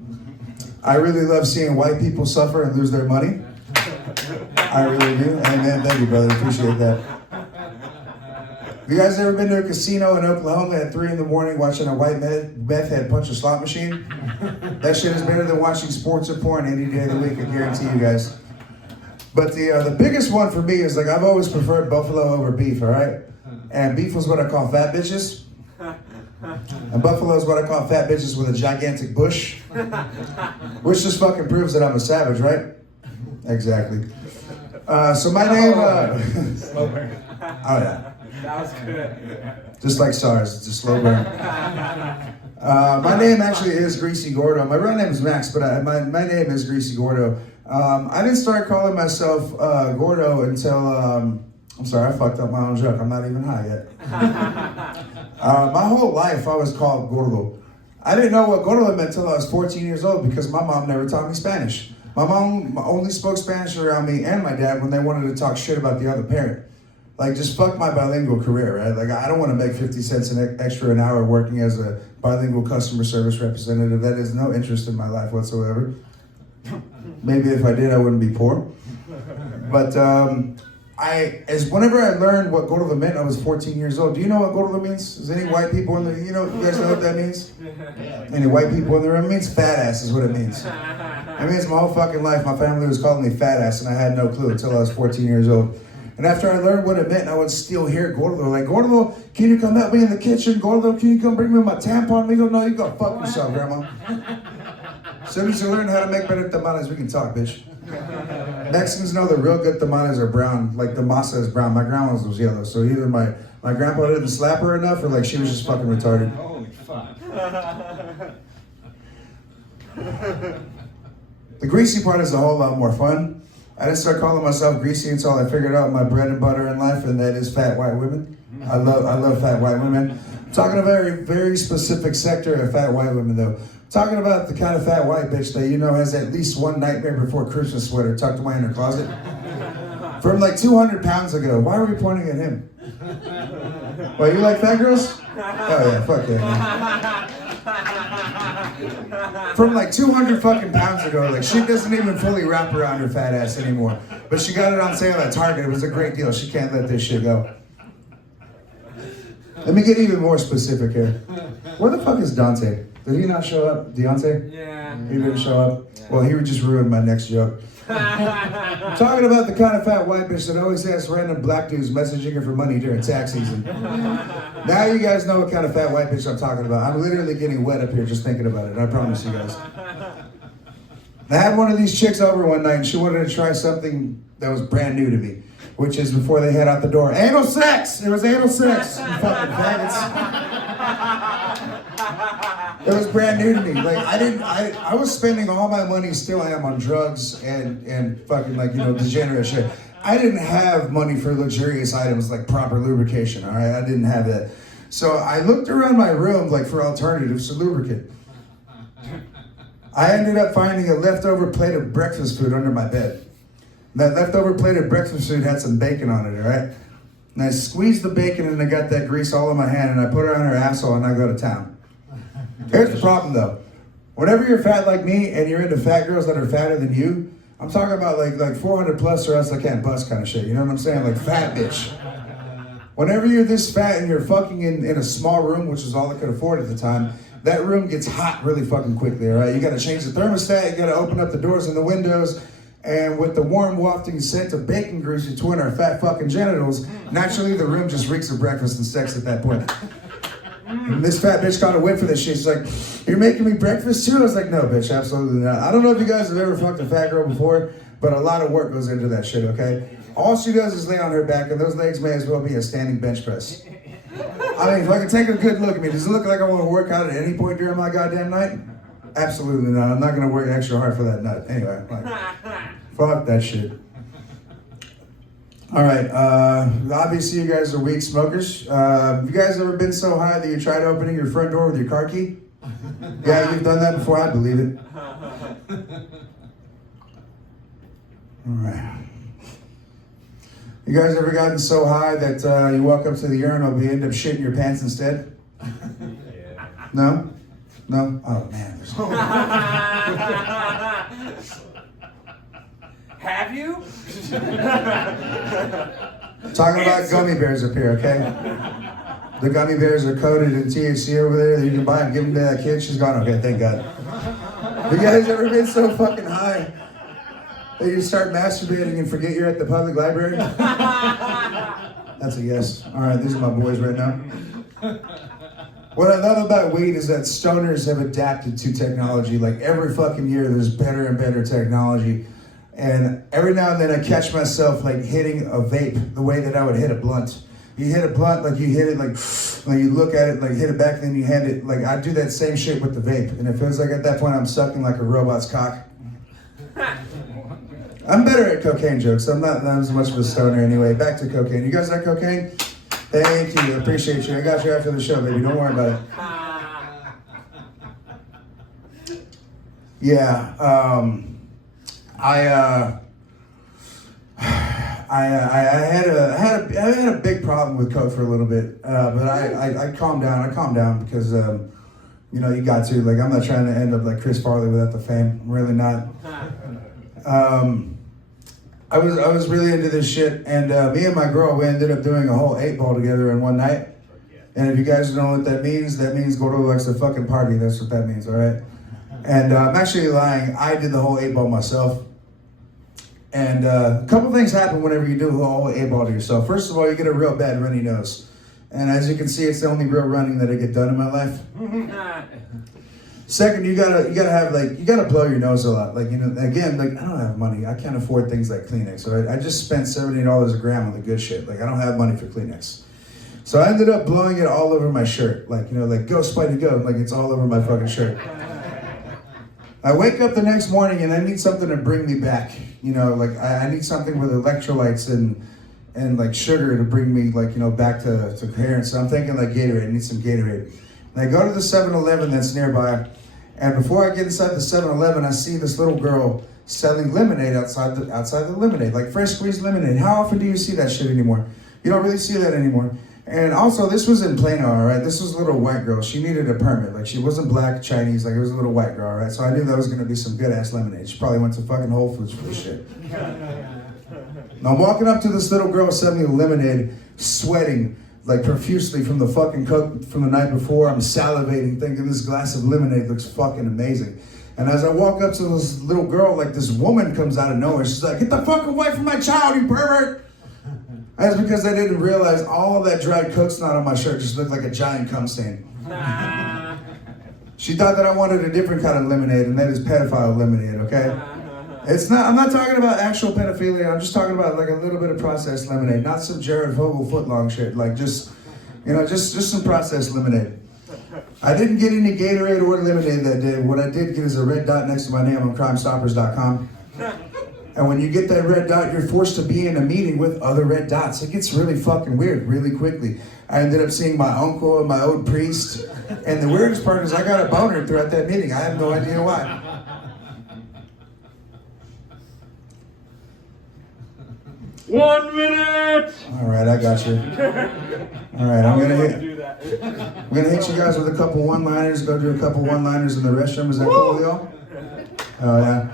I really love seeing white people suffer and lose their money. I really do. Amen. Thank you, brother. Appreciate that. Have you guys ever been to a casino in Oklahoma at 3 in the morning watching a white meth head punch a slot machine? That shit is better than watching sports or porn any day of the week, I guarantee you guys. But the biggest one for me is like I've always preferred buffalo over beef, all right? And beef was what I call fat bitches. And buffalo is what I call fat bitches with a gigantic bush. Which just fucking proves that I'm a savage, right? Exactly. So my name, oh yeah. That was good. Just like SARS, it's a slow burn. My name actually is Greasy Gordo. My real name is Max, but my name is Greasy Gordo. I didn't start calling myself Gordo until, I'm sorry, I fucked up my own joke. I'm not even high yet. My whole life I was called Gordo. I didn't know what Gordo meant until I was 14 years old because my mom never taught me Spanish. My mom only spoke Spanish around me and my dad when they wanted to talk shit about the other parent. Like, just fuck my bilingual career, right? Like, I don't want to make 50 cents extra an hour working as a bilingual customer service representative. That is no interest in my life whatsoever. Maybe if I did, I wouldn't be poor. But whenever I learned what Gordo meant, I was 14 years old. Do you know what Gordo means? Is any white people in the, you guys know what that means? Any white people in the room? It means fat ass is what it means. It means my whole fucking life, my family was calling me fat ass and I had no clue until I was 14 years old. And after I learned what it meant, I would still hear Gordo. Like, Gordo, can you come help me in the kitchen? Gordo, can you come bring me my tampon? We go, no, you go fuck yourself, grandma. As soon as you learn how to make better tamales, we can talk, bitch. Mexicans know the real good tamales are brown. Like, the masa is brown. My grandma's was yellow. So either my grandpa didn't slap her enough or, like, she was just fucking retarded. Holy fuck. The greasy part is a whole lot more fun. I didn't start calling myself greasy until I figured out my bread and butter in life, and that is fat white women. I love fat white women. I'm talking about a very, very specific sector of fat white women, though. I'm talking about the kind of fat white bitch that has at least one Nightmare Before Christmas sweater tucked away in her closet. From like 200 pounds ago. Why are we pointing at him? Why, you like fat girls? Oh yeah, fuck yeah, man. From like 200 fucking pounds ago, like shit doesn't even fully wrap around her fat ass anymore. But she got it on sale at Target. It was a great deal. She can't let this shit go. Let me get even more specific here. Where the fuck is Dante? Did he not show up? Deontay? Yeah. He didn't show up? Well, he would just ruin my next joke. I'm talking about the kind of fat white bitch that always asks random black dudes messaging her for money during tax season. Now you guys know what kind of fat white bitch I'm talking about. I'm literally getting wet up here just thinking about it, I promise you guys. I had one of these chicks over one night and she wanted to try something that was brand new to me, which is before they head out the door. Anal sex! It was anal sex, you fucking faggots. It was brand new to me. Like, I was spending all my money, still am, on drugs and fucking degenerate shit. I didn't have money for luxurious items like proper lubrication, all right? I didn't have that. So I looked around my room like for alternatives to lubricant. I ended up finding a leftover plate of breakfast food under my bed. That leftover plate of breakfast food had some bacon on it, all right? And I squeezed the bacon and I got that grease all in my hand and I put it on her asshole and I go to town. Here's the problem though. Whenever you're fat like me and you're into fat girls that are fatter than you, I'm talking about like 400 plus or else I can't bust kind of shit. You know what I'm saying? Like fat bitch. Whenever you're this fat and you're fucking in a small room, which is all I could afford at the time, that room gets hot really fucking quickly, all right? You gotta change the thermostat, you gotta open up the doors and the windows, and with the warm wafting scent of bacon grease between our fat fucking genitals, naturally the room just reeks of breakfast and sex at that point. And this fat bitch got a whip for this shit. She's like, you're making me breakfast too? I was like, no, bitch, absolutely not. I don't know if you guys have ever fucked a fat girl before, but a lot of work goes into that shit, okay? All she does is lay on her back, and those legs may as well be a standing bench press. I mean, fucking take a good look at me. Does it look like I want to work out at any point during my goddamn night? Absolutely not. I'm not gonna work extra hard for that nut. Anyway, like, fuck that shit. All right, obviously you guys are weed smokers. Have you guys ever been so high that you tried opening your front door with your car key? Yeah, you've done that before, I believe it. All right. You guys ever gotten so high that you walk up to the urinal but you end up shitting your pants instead? Yeah. No? No? Oh man. Have you? Talking about gummy bears up here, okay? The gummy bears are coated in THC over there. You can buy them, give them to that kid. She's gone. Okay, thank God. Have you guys ever been so fucking high that you start masturbating and forget you're at the public library? That's a yes. All right, these are my boys right now. What I love about weed is that stoners have adapted to technology. Like every fucking year, there's better and better technology. And every now and then I catch myself like hitting a vape the way that I would hit a blunt. You hit a blunt, like you hit it like you look at it, like hit it back, then you hand it. Like I do that same shit with the vape. And it feels like at that point I'm sucking like a robot's cock. I'm better at cocaine jokes. I'm not as much of a stoner anyway. Back to cocaine. You guys like cocaine? Thank you. I appreciate you. I got you after the show, baby. Don't worry about it. Yeah. I had a big problem with coke for a little bit, but I calmed down. I calmed down because you know you got to. Like I'm not trying to end up like Chris Farley without the fame. I'm really not. I was really into this shit, and me and my girl, we ended up doing a whole 8-ball together in one night. And if you guys don't know what that means Gordo likes to fucking party. That's what that means, all right? And I'm actually lying. I did the whole 8-ball myself. And a couple things happen whenever you do the whole 8-ball to yourself. First of all, you get a real bad runny nose. And as you can see, it's the only real running that I get done in my life. Second, you gotta blow your nose a lot. Like, you know, again, like I don't have money. I can't afford things like Kleenex. So I just spent $70 a gram on the good shit. Like I don't have money for Kleenex. So I ended up blowing it all over my shirt. Like, you know, like go Spidey go. Like it's all over my fucking shirt. I wake up the next morning and I need something to bring me back. You know, like I need something with electrolytes and like sugar to bring me like, you know, back to coherence. So I'm thinking like Gatorade. I need some Gatorade. And I go to the 7-Eleven that's nearby. And before I get inside the 7-Eleven, I see this little girl selling lemonade outside the lemonade, like fresh squeezed lemonade. How often do you see that shit anymore? You don't really see that anymore. And also, this was in Plano, all right? This was a little white girl. She needed a permit. Like, she wasn't black, Chinese. Like, it was a little white girl, all right? So I knew that was going to be some good-ass lemonade. She probably went to fucking Whole Foods for this shit. Now, I'm walking up to this little girl selling me lemonade, sweating, like, profusely from the fucking coke from the night before. I'm salivating, thinking this glass of lemonade looks fucking amazing. And as I walk up to this little girl, like, this woman comes out of nowhere. She's like, "Get the fuck away from my child, you pervert!" That's because I didn't realize all of that dried coke snot on my shirt just looked like a giant cum stain. She thought that I wanted a different kind of lemonade, and that is pedophile lemonade, okay? I'm not talking about actual pedophilia, I'm just talking about like a little bit of processed lemonade, not some Jared Vogel footlong shit, like just, you know, just some processed lemonade. I didn't get any Gatorade or lemonade that day. What I did get is a red dot next to my name on crimestoppers.com. And when you get that red dot, you're forced to be in a meeting with other red dots. It gets really fucking weird really quickly. I ended up seeing my uncle and my old priest. And the weirdest part is I got a boner throughout that meeting. I have no idea why. One minute! All right, I got you. All right, I'm gonna hit you guys with a couple one-liners. Go do a couple one-liners in the restroom. Is that cool with y'all? Oh yeah.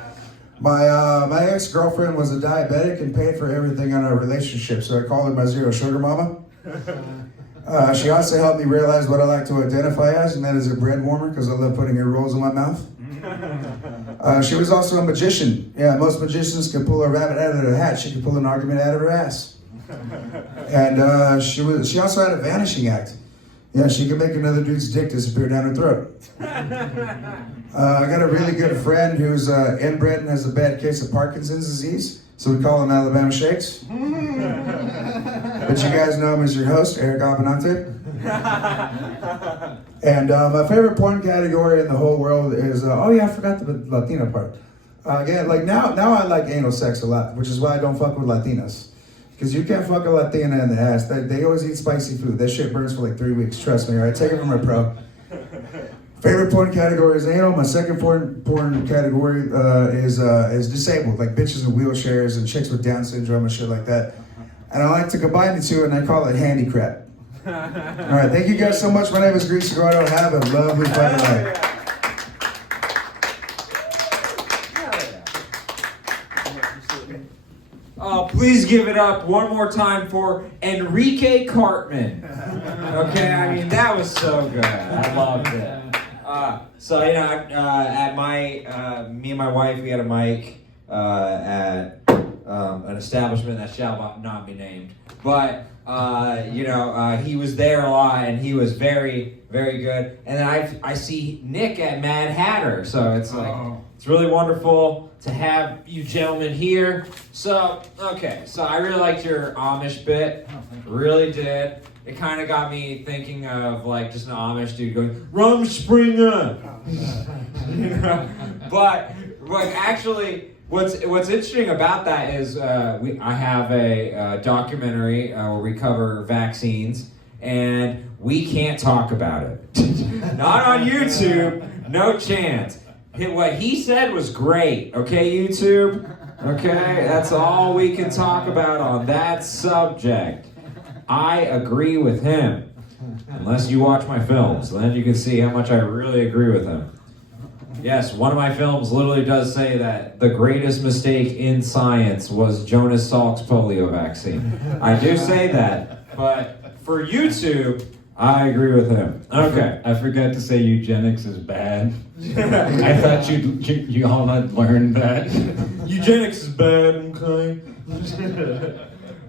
My ex-girlfriend was a diabetic and paid for everything in our relationship, so I called her my zero sugar mama. She also helped me realize what I like to identify as, and that is a bread warmer, because I love putting her rolls in my mouth. She was also a magician. Yeah, most magicians can pull a rabbit out of their hat. She could pull an argument out of her ass. And she also had a vanishing act. Yeah, she could make another dude's dick disappear down her throat. I got a really good friend who's inbred and has a bad case of Parkinson's disease, so we call him Alabama Shakes. But you guys know him as your host, Eric Abbenante. And my favorite porn category in the whole world is, oh yeah, I forgot the Latina part. Again, like now I like anal sex a lot, which is why I don't fuck with Latinas. Because you can't fuck a Latina in the ass. They always eat spicy food. That shit burns for like 3 weeks, trust me, all right? Take it from a pro. Favorite porn category is anal. My second porn category is disabled, like bitches in wheelchairs and chicks with Down syndrome and shit like that. And I like to combine the two, and I call it handicrap. All right, thank you guys so much. My name is Greasy, Gordo. Have a lovely fucking night. Oh, please give it up one more time for Enrique Cartman. Okay, I mean, that was so good. I loved it. So, you know, at me and my wife, we had a mic at an establishment that shall not be named. But, you know, he was there a lot, and he was very, very good. And then I see Nick at Mad Hatter, so it's like, it's really wonderful to have you gentlemen here. So, okay, so I really liked your Amish bit, really did. It kind of got me thinking of like just an Amish dude going, Rumspringa! You know? But actually, what's interesting about that is I have a documentary where we cover vaccines, and we can't talk about it. Not on YouTube, no chance. What he said was great, okay, YouTube? Okay, that's all we can talk about on that subject. I agree with him. Unless you watch my films, then you can see how much I really agree with him. Yes, one of my films literally does say that the greatest mistake in science was Jonas Salk's polio vaccine. I do say that, but for YouTube, I agree with him. Okay. I forgot to say eugenics is bad. I thought you all had learned that. Eugenics is bad, okay?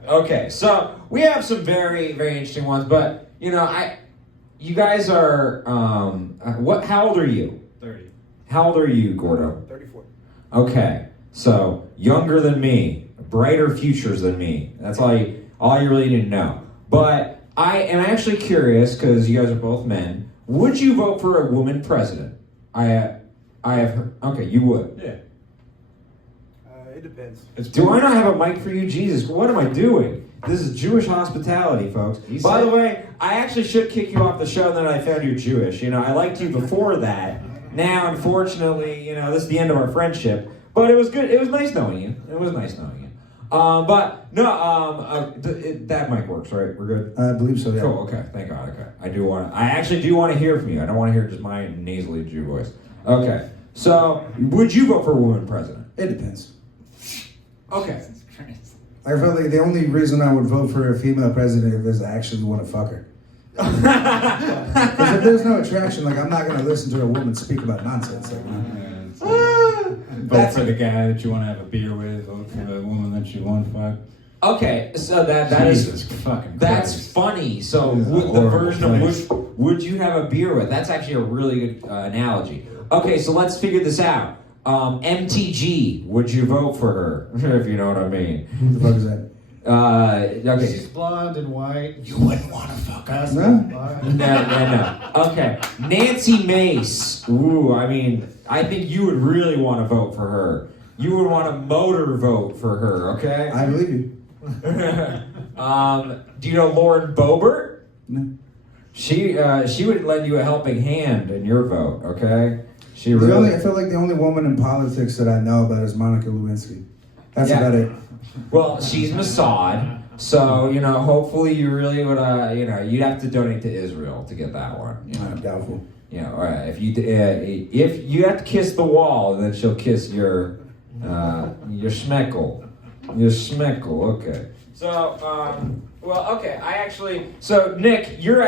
Okay, so we have some very, very interesting ones, but you know, you guys are how old are you? 30. How old are you, Gordo? 34. Okay, so younger than me, brighter futures than me. That's all you really need to know. But I am actually curious, because you guys are both men. Would you vote for a woman president? I have heard. Okay, you would. Yeah. It depends. Do I not have a mic for you? Jesus, what am I doing? This is Jewish hospitality, folks. By the way, I actually should kick you off the show, then I found you're Jewish. You know, I liked you before that. Now, unfortunately, you know, this is the end of our friendship. But it was good. It was nice knowing you. It was nice knowing you. But no, that mic works, right? We're good. I believe so. Yeah. Cool. Okay. Thank God. Okay. I actually do want to hear from you. I don't want to hear just my nasally Jew voice. Okay. So, would you vote for a woman president? It depends. Okay. I felt like the only reason I would vote for a female president is I actually want to fuck her. Because if there's no attraction, like I'm not gonna listen to a woman speak about nonsense. Like, Vote for the guy that you want to have a beer with. Vote for the woman that you want to fuck. Okay, so that Jesus is fucking that's Christ. funny. So This is a the version of horrible place. would you have a beer with? That's actually a really good analogy. Okay, so let's figure this out. MTG, would you vote for her? If you know what I mean. who the fuck is that? Okay. She's blonde and white. You wouldn't want to fuck her. No? No. Okay. Nancy Mace. Ooh, I mean, I think you would really want to vote for her. You would want to motor vote for her, okay? I believe you. Do you know Lauren Boebert? No. She would lend you a helping hand in your vote, okay? She really... I feel like the only woman in politics that I know about is Monica Lewinsky. That's about it. Well, she's Mossad, so, you know, hopefully you really would, you know, you'd have to donate to Israel to get that one. You know? I'm doubtful. You know, if you have to kiss the wall, then she'll kiss your schmeckle. Your schmeckle, okay. So, well, okay, so Nick, you're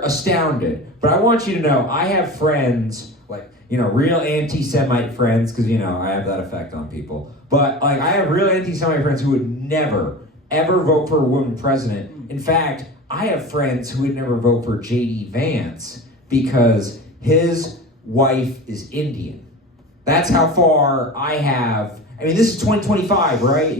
astounded, but I want you to know, I have friends, like, you know, real anti-Semite friends, because, you know, I have that effect on people. But, like, I have real anti-Semite friends who would never, ever vote for a woman president. In fact, I have friends who would never vote for J.D. Vance because his wife is Indian. That's how far I have. I mean, this is 2025, right?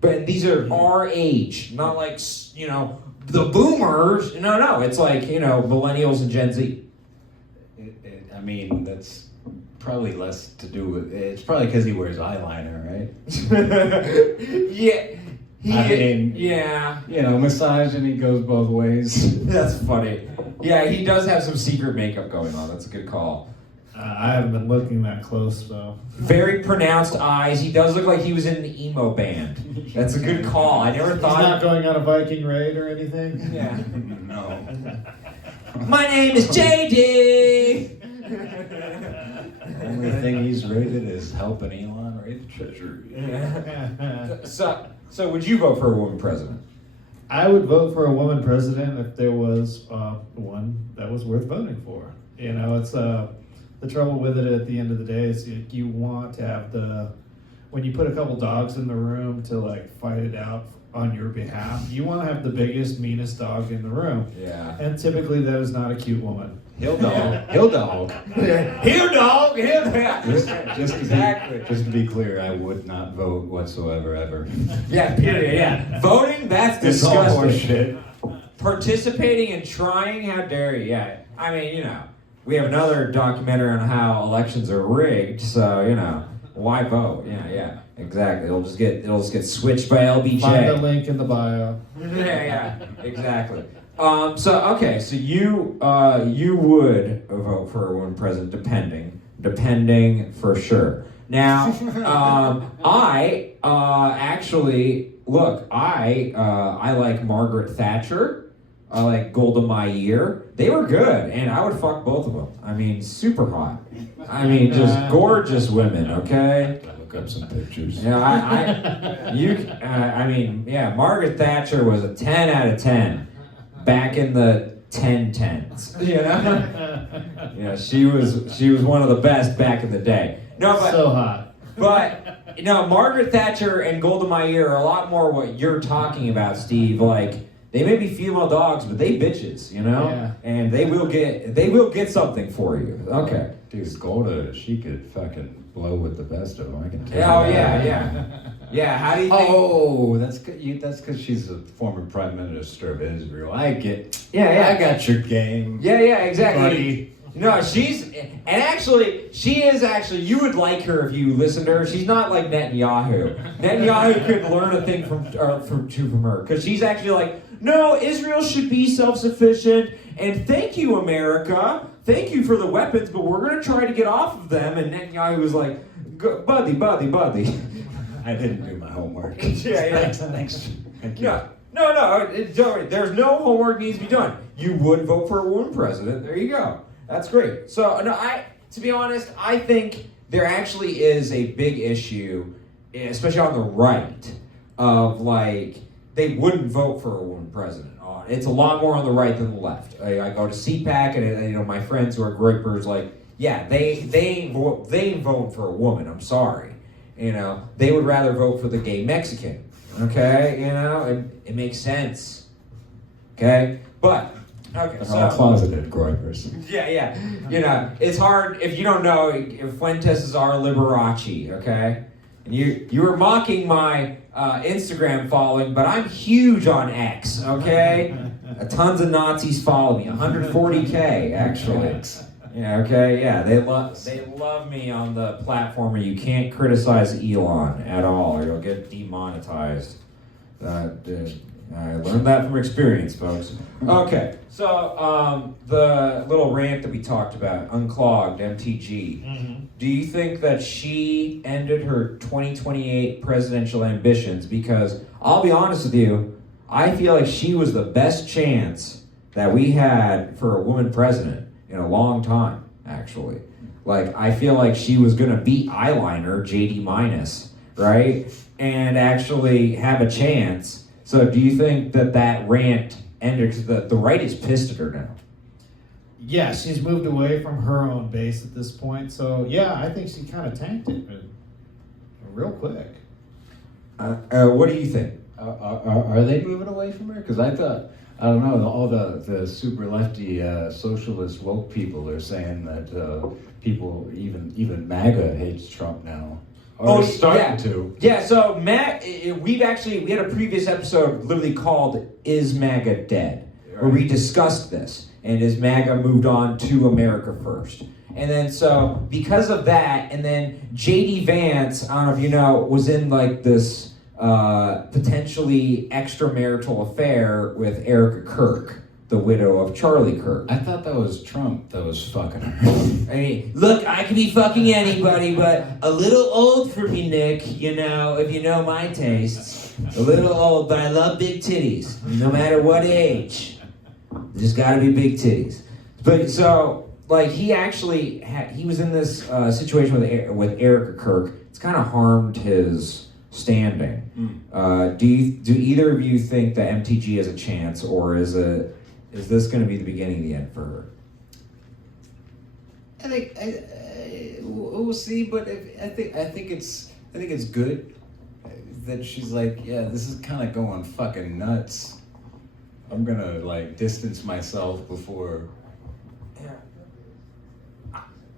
But these are our age, not like, the boomers. No, it's like, millennials and Gen Z. I mean, that's probably less to do with, it's probably because he wears eyeliner, right? Yeah. Yeah. Misogyny goes both ways. That's funny. Yeah, he does have some secret makeup going on. That's a good call. I haven't been looking that close, though. Very pronounced eyes. He does look like he was in an emo band. That's a good call. I never thought. He's not going on a Viking raid or anything? Yeah. No. My name is JD. The only thing he's rated is helping Elon raid the treasury. Yeah. So would you vote for a woman president? I would vote for a woman president if there was one that was worth voting for. It's the trouble with it at the end of the day is you want to have when you put a couple dogs in the room to like fight it out on your behalf, you want to have the biggest, meanest dog in the room. Yeah. And typically that is not a cute woman. Hill dog. Hill dog. Heel dog. Just to be clear, I would not vote whatsoever ever. Yeah, period. Yeah. Voting, that's It's all disgusting. horseshit. Participating and trying, how dare you? Yeah. I mean, we have another documentary on how elections are rigged, so, why vote? Yeah, exactly. It'll just get switched by LBJ. Find the link in the bio. Yeah, exactly. So you would vote for a woman president, depending for sure. Now, I actually I like Margaret Thatcher. I like Golda Meir. They were good, and I would fuck both of them. I mean, super hot. I mean, just gorgeous women. Okay. Look up some pictures. Yeah, Margaret Thatcher was a 10 out of 10 back in the 1010s. She was one of the best back in the day. No, but so hot. But Margaret Thatcher and Golda Meir are a lot more what you're talking about, Steve. Like, they may be female dogs, but they bitches, Yeah. and they will get something for you. Okay. Dude, Gordo, she could fucking blow with the best of them. I can tell Oh you. yeah. How do you think? Oh, that's because she's a former prime minister of Israel. I get. Yeah. I got your game. Yeah, exactly. Buddy. No, she is actually, you would like her if you listened to her. She's not like Netanyahu. Netanyahu could learn a thing from her, because she's actually like, no, Israel should be self-sufficient, and thank you, America. Thank you for the weapons, but we're going to try to get off of them. And Netanyahu was like, buddy. I didn't do my homework. Yeah. Thanks. Thank you. No, don't worry. There's no homework needs to be done. You would vote for a woman president. There you go. That's great. So, to be honest, I think there actually is a big issue, especially on the right, of like, they wouldn't vote for a woman president. It's a lot more on the right than the left. I go to CPAC, and my friends who are groupers, like, yeah, they ain't vote for a woman. I'm sorry. They would rather vote for the gay Mexican. Okay, it makes sense. Okay, but okay, They're all closeted groypers. Yeah. It's hard if you don't know. Fuentes is our Liberace. Okay, and you were mocking my Instagram following, but I'm huge on X. Okay, tons of Nazis follow me. 140K actually. Yeah. Okay. Yeah. They love me on the platform where you can't criticize Elon at all, or you'll get demonetized. I learned that from experience, folks. Okay. So the little rant that we talked about, Unclogged, MTG. Mm-hmm. Do you think that she ended her 2028 presidential ambitions? Because I'll be honest with you, I feel like she was the best chance that we had for a woman president in a long time, actually. Like, I feel like she was going to beat eyeliner, JD minus, right? And actually have a chance. So do you think that rant ended, because the right is pissed at her now? Yeah, she's moved away from her own base at this point. So, yeah, I think she kind of tanked it real quick. What do you think? Are they moving away from her? Because I don't know, all the super lefty socialist woke people are saying that people, even MAGA hates Trump now. Or starting to. Yeah, so we had a previous episode literally called Is MAGA Dead? Where we discussed this. And is MAGA moved on to America first? And then so because of that, and then JD Vance, I don't know if you know, was in like this potentially extramarital affair with Erica Kirk, the widow of Charlie Kirk. I thought that was Trump that was fucking her. I mean, look, I could be fucking anybody, but a little old for me, Nick, you know, if you know my tastes. A little old, but I love big titties, no matter what age. There's gotta be big titties. But so, like, he actually, he was in this situation with Erica Kirk. It's kind of harmed his standing. Do either of you think that MTG has a chance, or is this going to be the beginning of the end for her? I think we'll see, but I think it's good that she's like, yeah, this is kind of going fucking nuts. I'm gonna like distance myself before.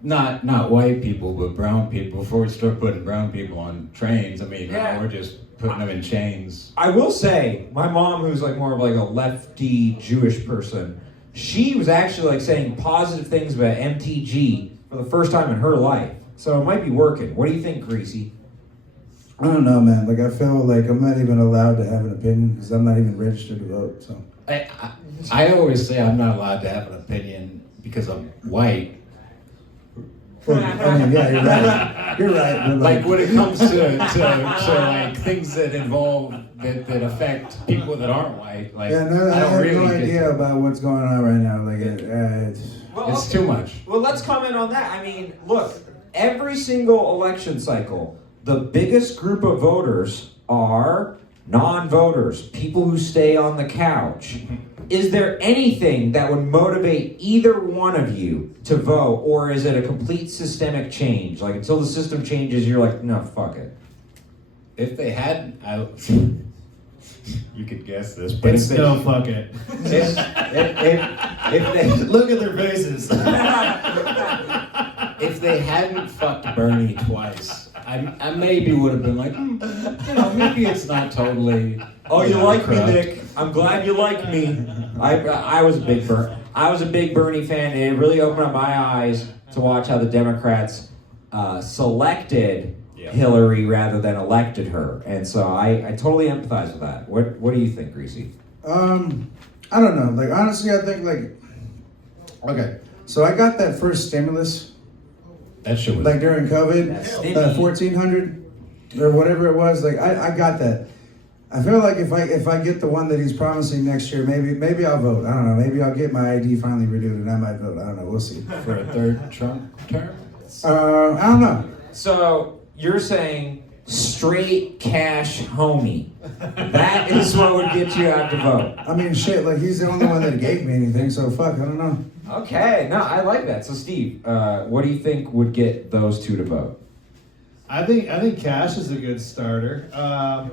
Not white people, but brown people. Before we start putting brown people on trains, I mean, we're just putting them in chains. I will say, my mom, who's like more of like a lefty Jewish person, she was actually like saying positive things about MTG for the first time in her life. So it might be working. What do you think, Greasy? I don't know, man. Like, I feel like I'm not even allowed to have an opinion because I'm not even registered to vote. So I always say I'm not allowed to have an opinion because I'm white. Well, I mean, yeah, you're right. You're right. But Like when it comes to like things that involve that affect people that aren't white, like yeah, no, I don't have really no idea about what's going on right now. Like, it's too much. Well, let's comment on that. I mean, look, every single election cycle, the biggest group of voters are non-voters, people who stay on the couch. Is there anything that would motivate either one of you to vote, or is it a complete systemic change? Like, until the system changes, you're like, no, fuck it. If they had, you could guess this, but It's no fuck it. if they Look at their faces. if they hadn't fucked Bernie twice, I maybe would have been like, maybe it's not totally. Oh, you like me, corrupt. Nick? I'm glad you like me. I was a big Bernie fan, and it really opened up my eyes to watch how the Democrats selected Hillary rather than elected her, and so I totally empathize with that. What do you think, Greasy? I don't know. Like, honestly, I think okay. So I got that first stimulus, That shit was like during COVID, That's 1,400 or whatever it was. Like, I got that. I feel like if I get the one that he's promising next year, maybe I'll vote. I don't know. Maybe I'll get my ID finally renewed and I might vote. I don't know. We'll see. for a third Trump term. I don't know. So you're saying straight cash homie. That is what would get you out to vote. I mean, shit. Like, he's the only one that gave me anything. So fuck. I don't know. Okay, no, I like that. So Steve, what do you think would get those two to vote? I think cash is a good starter. I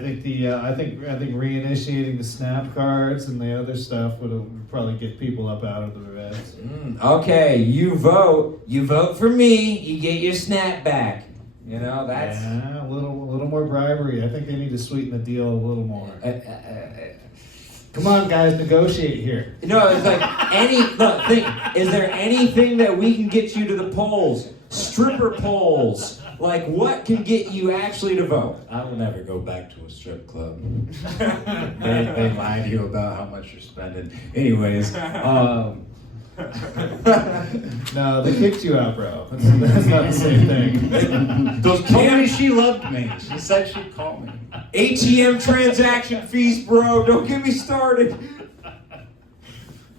think reinitiating the snap cards and the other stuff would probably get people up out of the beds. Okay, you vote for me, you get your snap back. You know, that's a little more bribery. I think they need to sweeten the deal a little more. Come on, guys, negotiate here. no, it's like is there anything that we can get you to the polls? Stripper polls. Like, what can get you actually to vote? I will never go back to a strip club. they lie to you about how much you're spending. Anyways, No, they kicked you out, bro. That's not the same thing. Those told me she loved me. She said she'd call me. ATM transaction fees, bro. Don't get me started.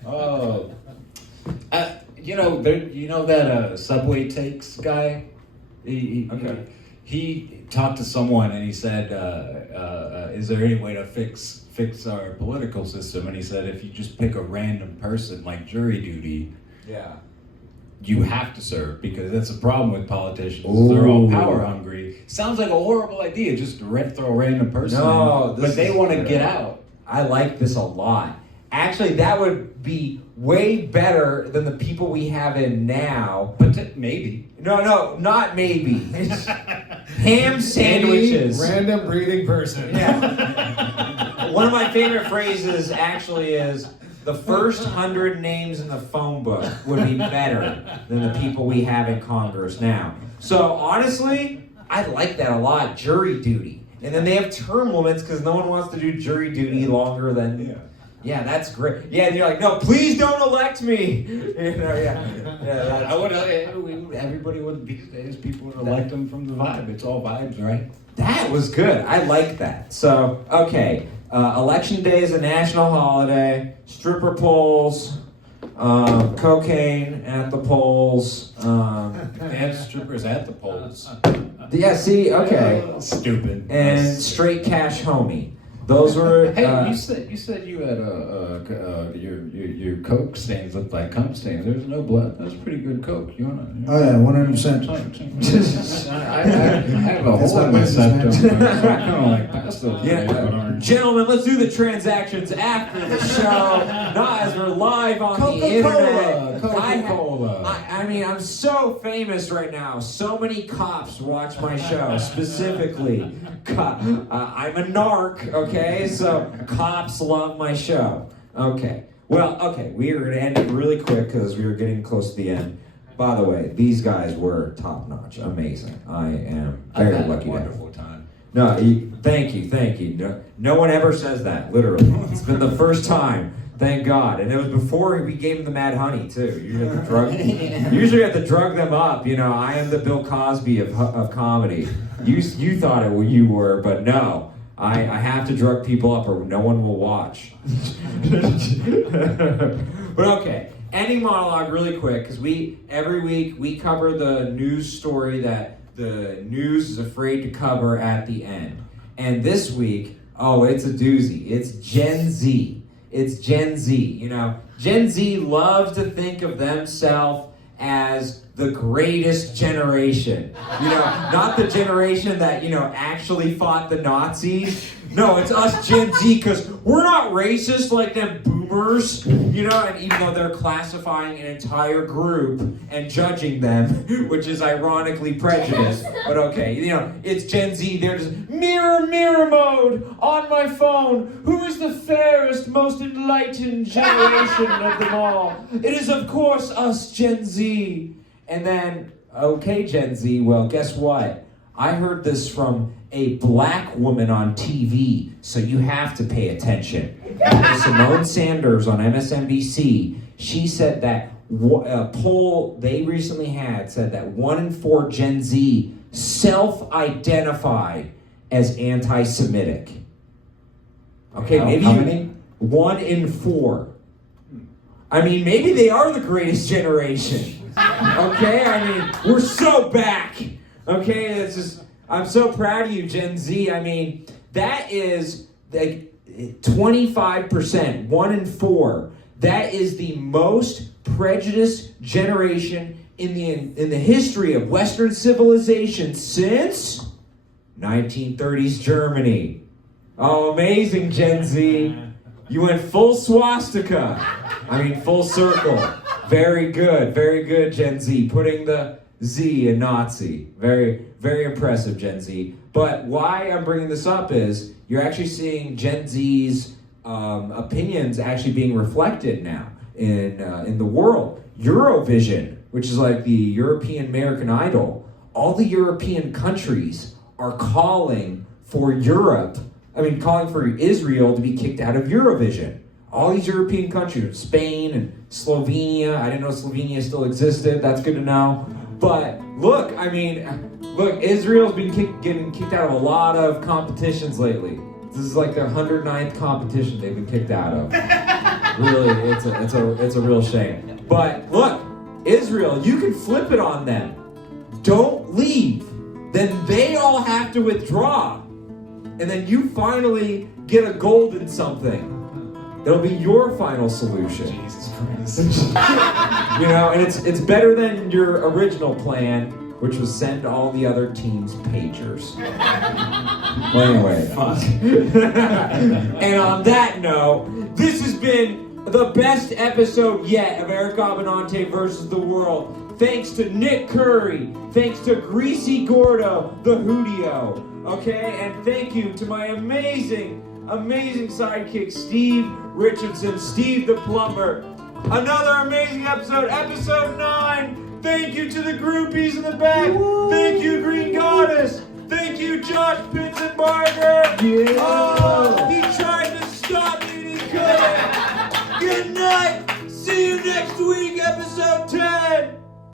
Oh, that Subway Takes guy. He talked to someone and he said, "Is there any way to fix our political system?" And he said, "If you just pick a random person like jury duty, you have to serve, because that's a problem with politicians. They're all power hungry." Sounds like a horrible idea, just to throw a random person in, but they want to get out. I like this a lot. Actually, that would be way better than the people we have in now. But maybe. No, not maybe. It's ham sandwiches. Any random breathing person. Yeah. One of my favorite phrases actually is, the first 100 names in the phone book would be better than the people we have in Congress now. So honestly, I like that a lot, jury duty. And then they have term limits because no one wants to do jury duty longer than... Yeah, that's great. Yeah, you're like, no, please don't elect me. You know, I would. Everybody would these days. People would elect them from the vibe. It's all vibes, right? That was good. I like that. So, okay, Election Day is a national holiday. Stripper poles, cocaine at the polls. And strippers at the polls. Yeah, see, okay. Stupid. And straight cash homie. Those were. Hey, you said you had your coke stains looked like cum stains. There's no blood. That's pretty good coke. You wanna? Oh yeah, 100%. I have a That's hole in my my business, septum. man. So I kind of like pass those. Yeah. Gentlemen, let's do the transactions after the show, not as we're live on the internet. Coca-Cola. I mean, I'm so famous right now. So many cops watch my show, specifically. I'm a narc, okay? So cops love my show. Okay. Well, okay, we are going to end it really quick because we are getting close to the end. By the way, these guys were top-notch, amazing. I am very lucky to have. Wonderful time. No, thank you. No one ever says that, literally. It's been the first time, thank God. And it was before we gave them the Mad Honey, too. Usually have to drug them up. You know, I am the Bill Cosby of comedy. You thought you were, but no. I have to drug people up or no one will watch. But okay, ending monologue really quick, because every week we cover the news story that the news is afraid to cover at the end. And this week, it's a doozy. It's Gen Z. It's Gen Z. You know, Gen Z loves to think of themselves as the greatest generation. You know, not the generation that, actually fought the Nazis. No, it's us Gen Z, because we're not racist like them boomers, and even though they're classifying an entire group and judging them, which is ironically prejudiced, but okay, it's Gen Z, they're just mirror mode on my phone. Who is the fairest, most enlightened generation of them all? It is, of course, us Gen Z. And then, okay, Gen Z, well, guess what? I heard this from a black woman on TV, so you have to pay attention. Simone Sanders on MSNBC, she said that a poll they recently had said that 1 in 4 Gen Z self-identify as anti-Semitic. Okay, maybe how many? 1 in 4. I mean, maybe they are the greatest generation. Okay, I mean, we're so back. Okay, it's just, I'm so proud of you, Gen Z. I mean, that is like 25%, 1 in 4. That is the most prejudiced generation in the history of Western civilization since 1930s Germany. Oh, amazing, Gen Z. You went full swastika. I mean, full circle. Very good, Gen Z. Putting the Z in Nazi. Very, very impressive, Gen Z. But why I'm bringing this up is you're actually seeing Gen Z's opinions actually being reflected now in the world. Eurovision, which is like the European American Idol, all the European countries are calling for Israel to be kicked out of Eurovision. All these European countries, Spain and Slovenia. I didn't know Slovenia still existed. That's good to know. But look, Israel's been getting kicked out of a lot of competitions lately. This is like their 109th competition they've been kicked out of. Really, it's a real shame. But look, Israel, you can flip it on them. Don't leave. Then they all have to withdraw. And then you finally get a golden something. It'll be your final solution. Jesus Christ. And it's better than your original plan. which was send all the other teams pagers. Well, anyway, fuck. And on that note, this has been the best episode yet of Eric Abbenante versus the world. Thanks to Nick Curry. Thanks to Greasy Gordo, the Hoodio. Okay, and thank you to my amazing sidekick, Steve Richardson, Steve the Plumber. Another amazing episode, episode 9. Thank you to the groupies in the back. Thank you, Green Goddess. Thank you, Josh Pitzenbarger. Yeah. Oh,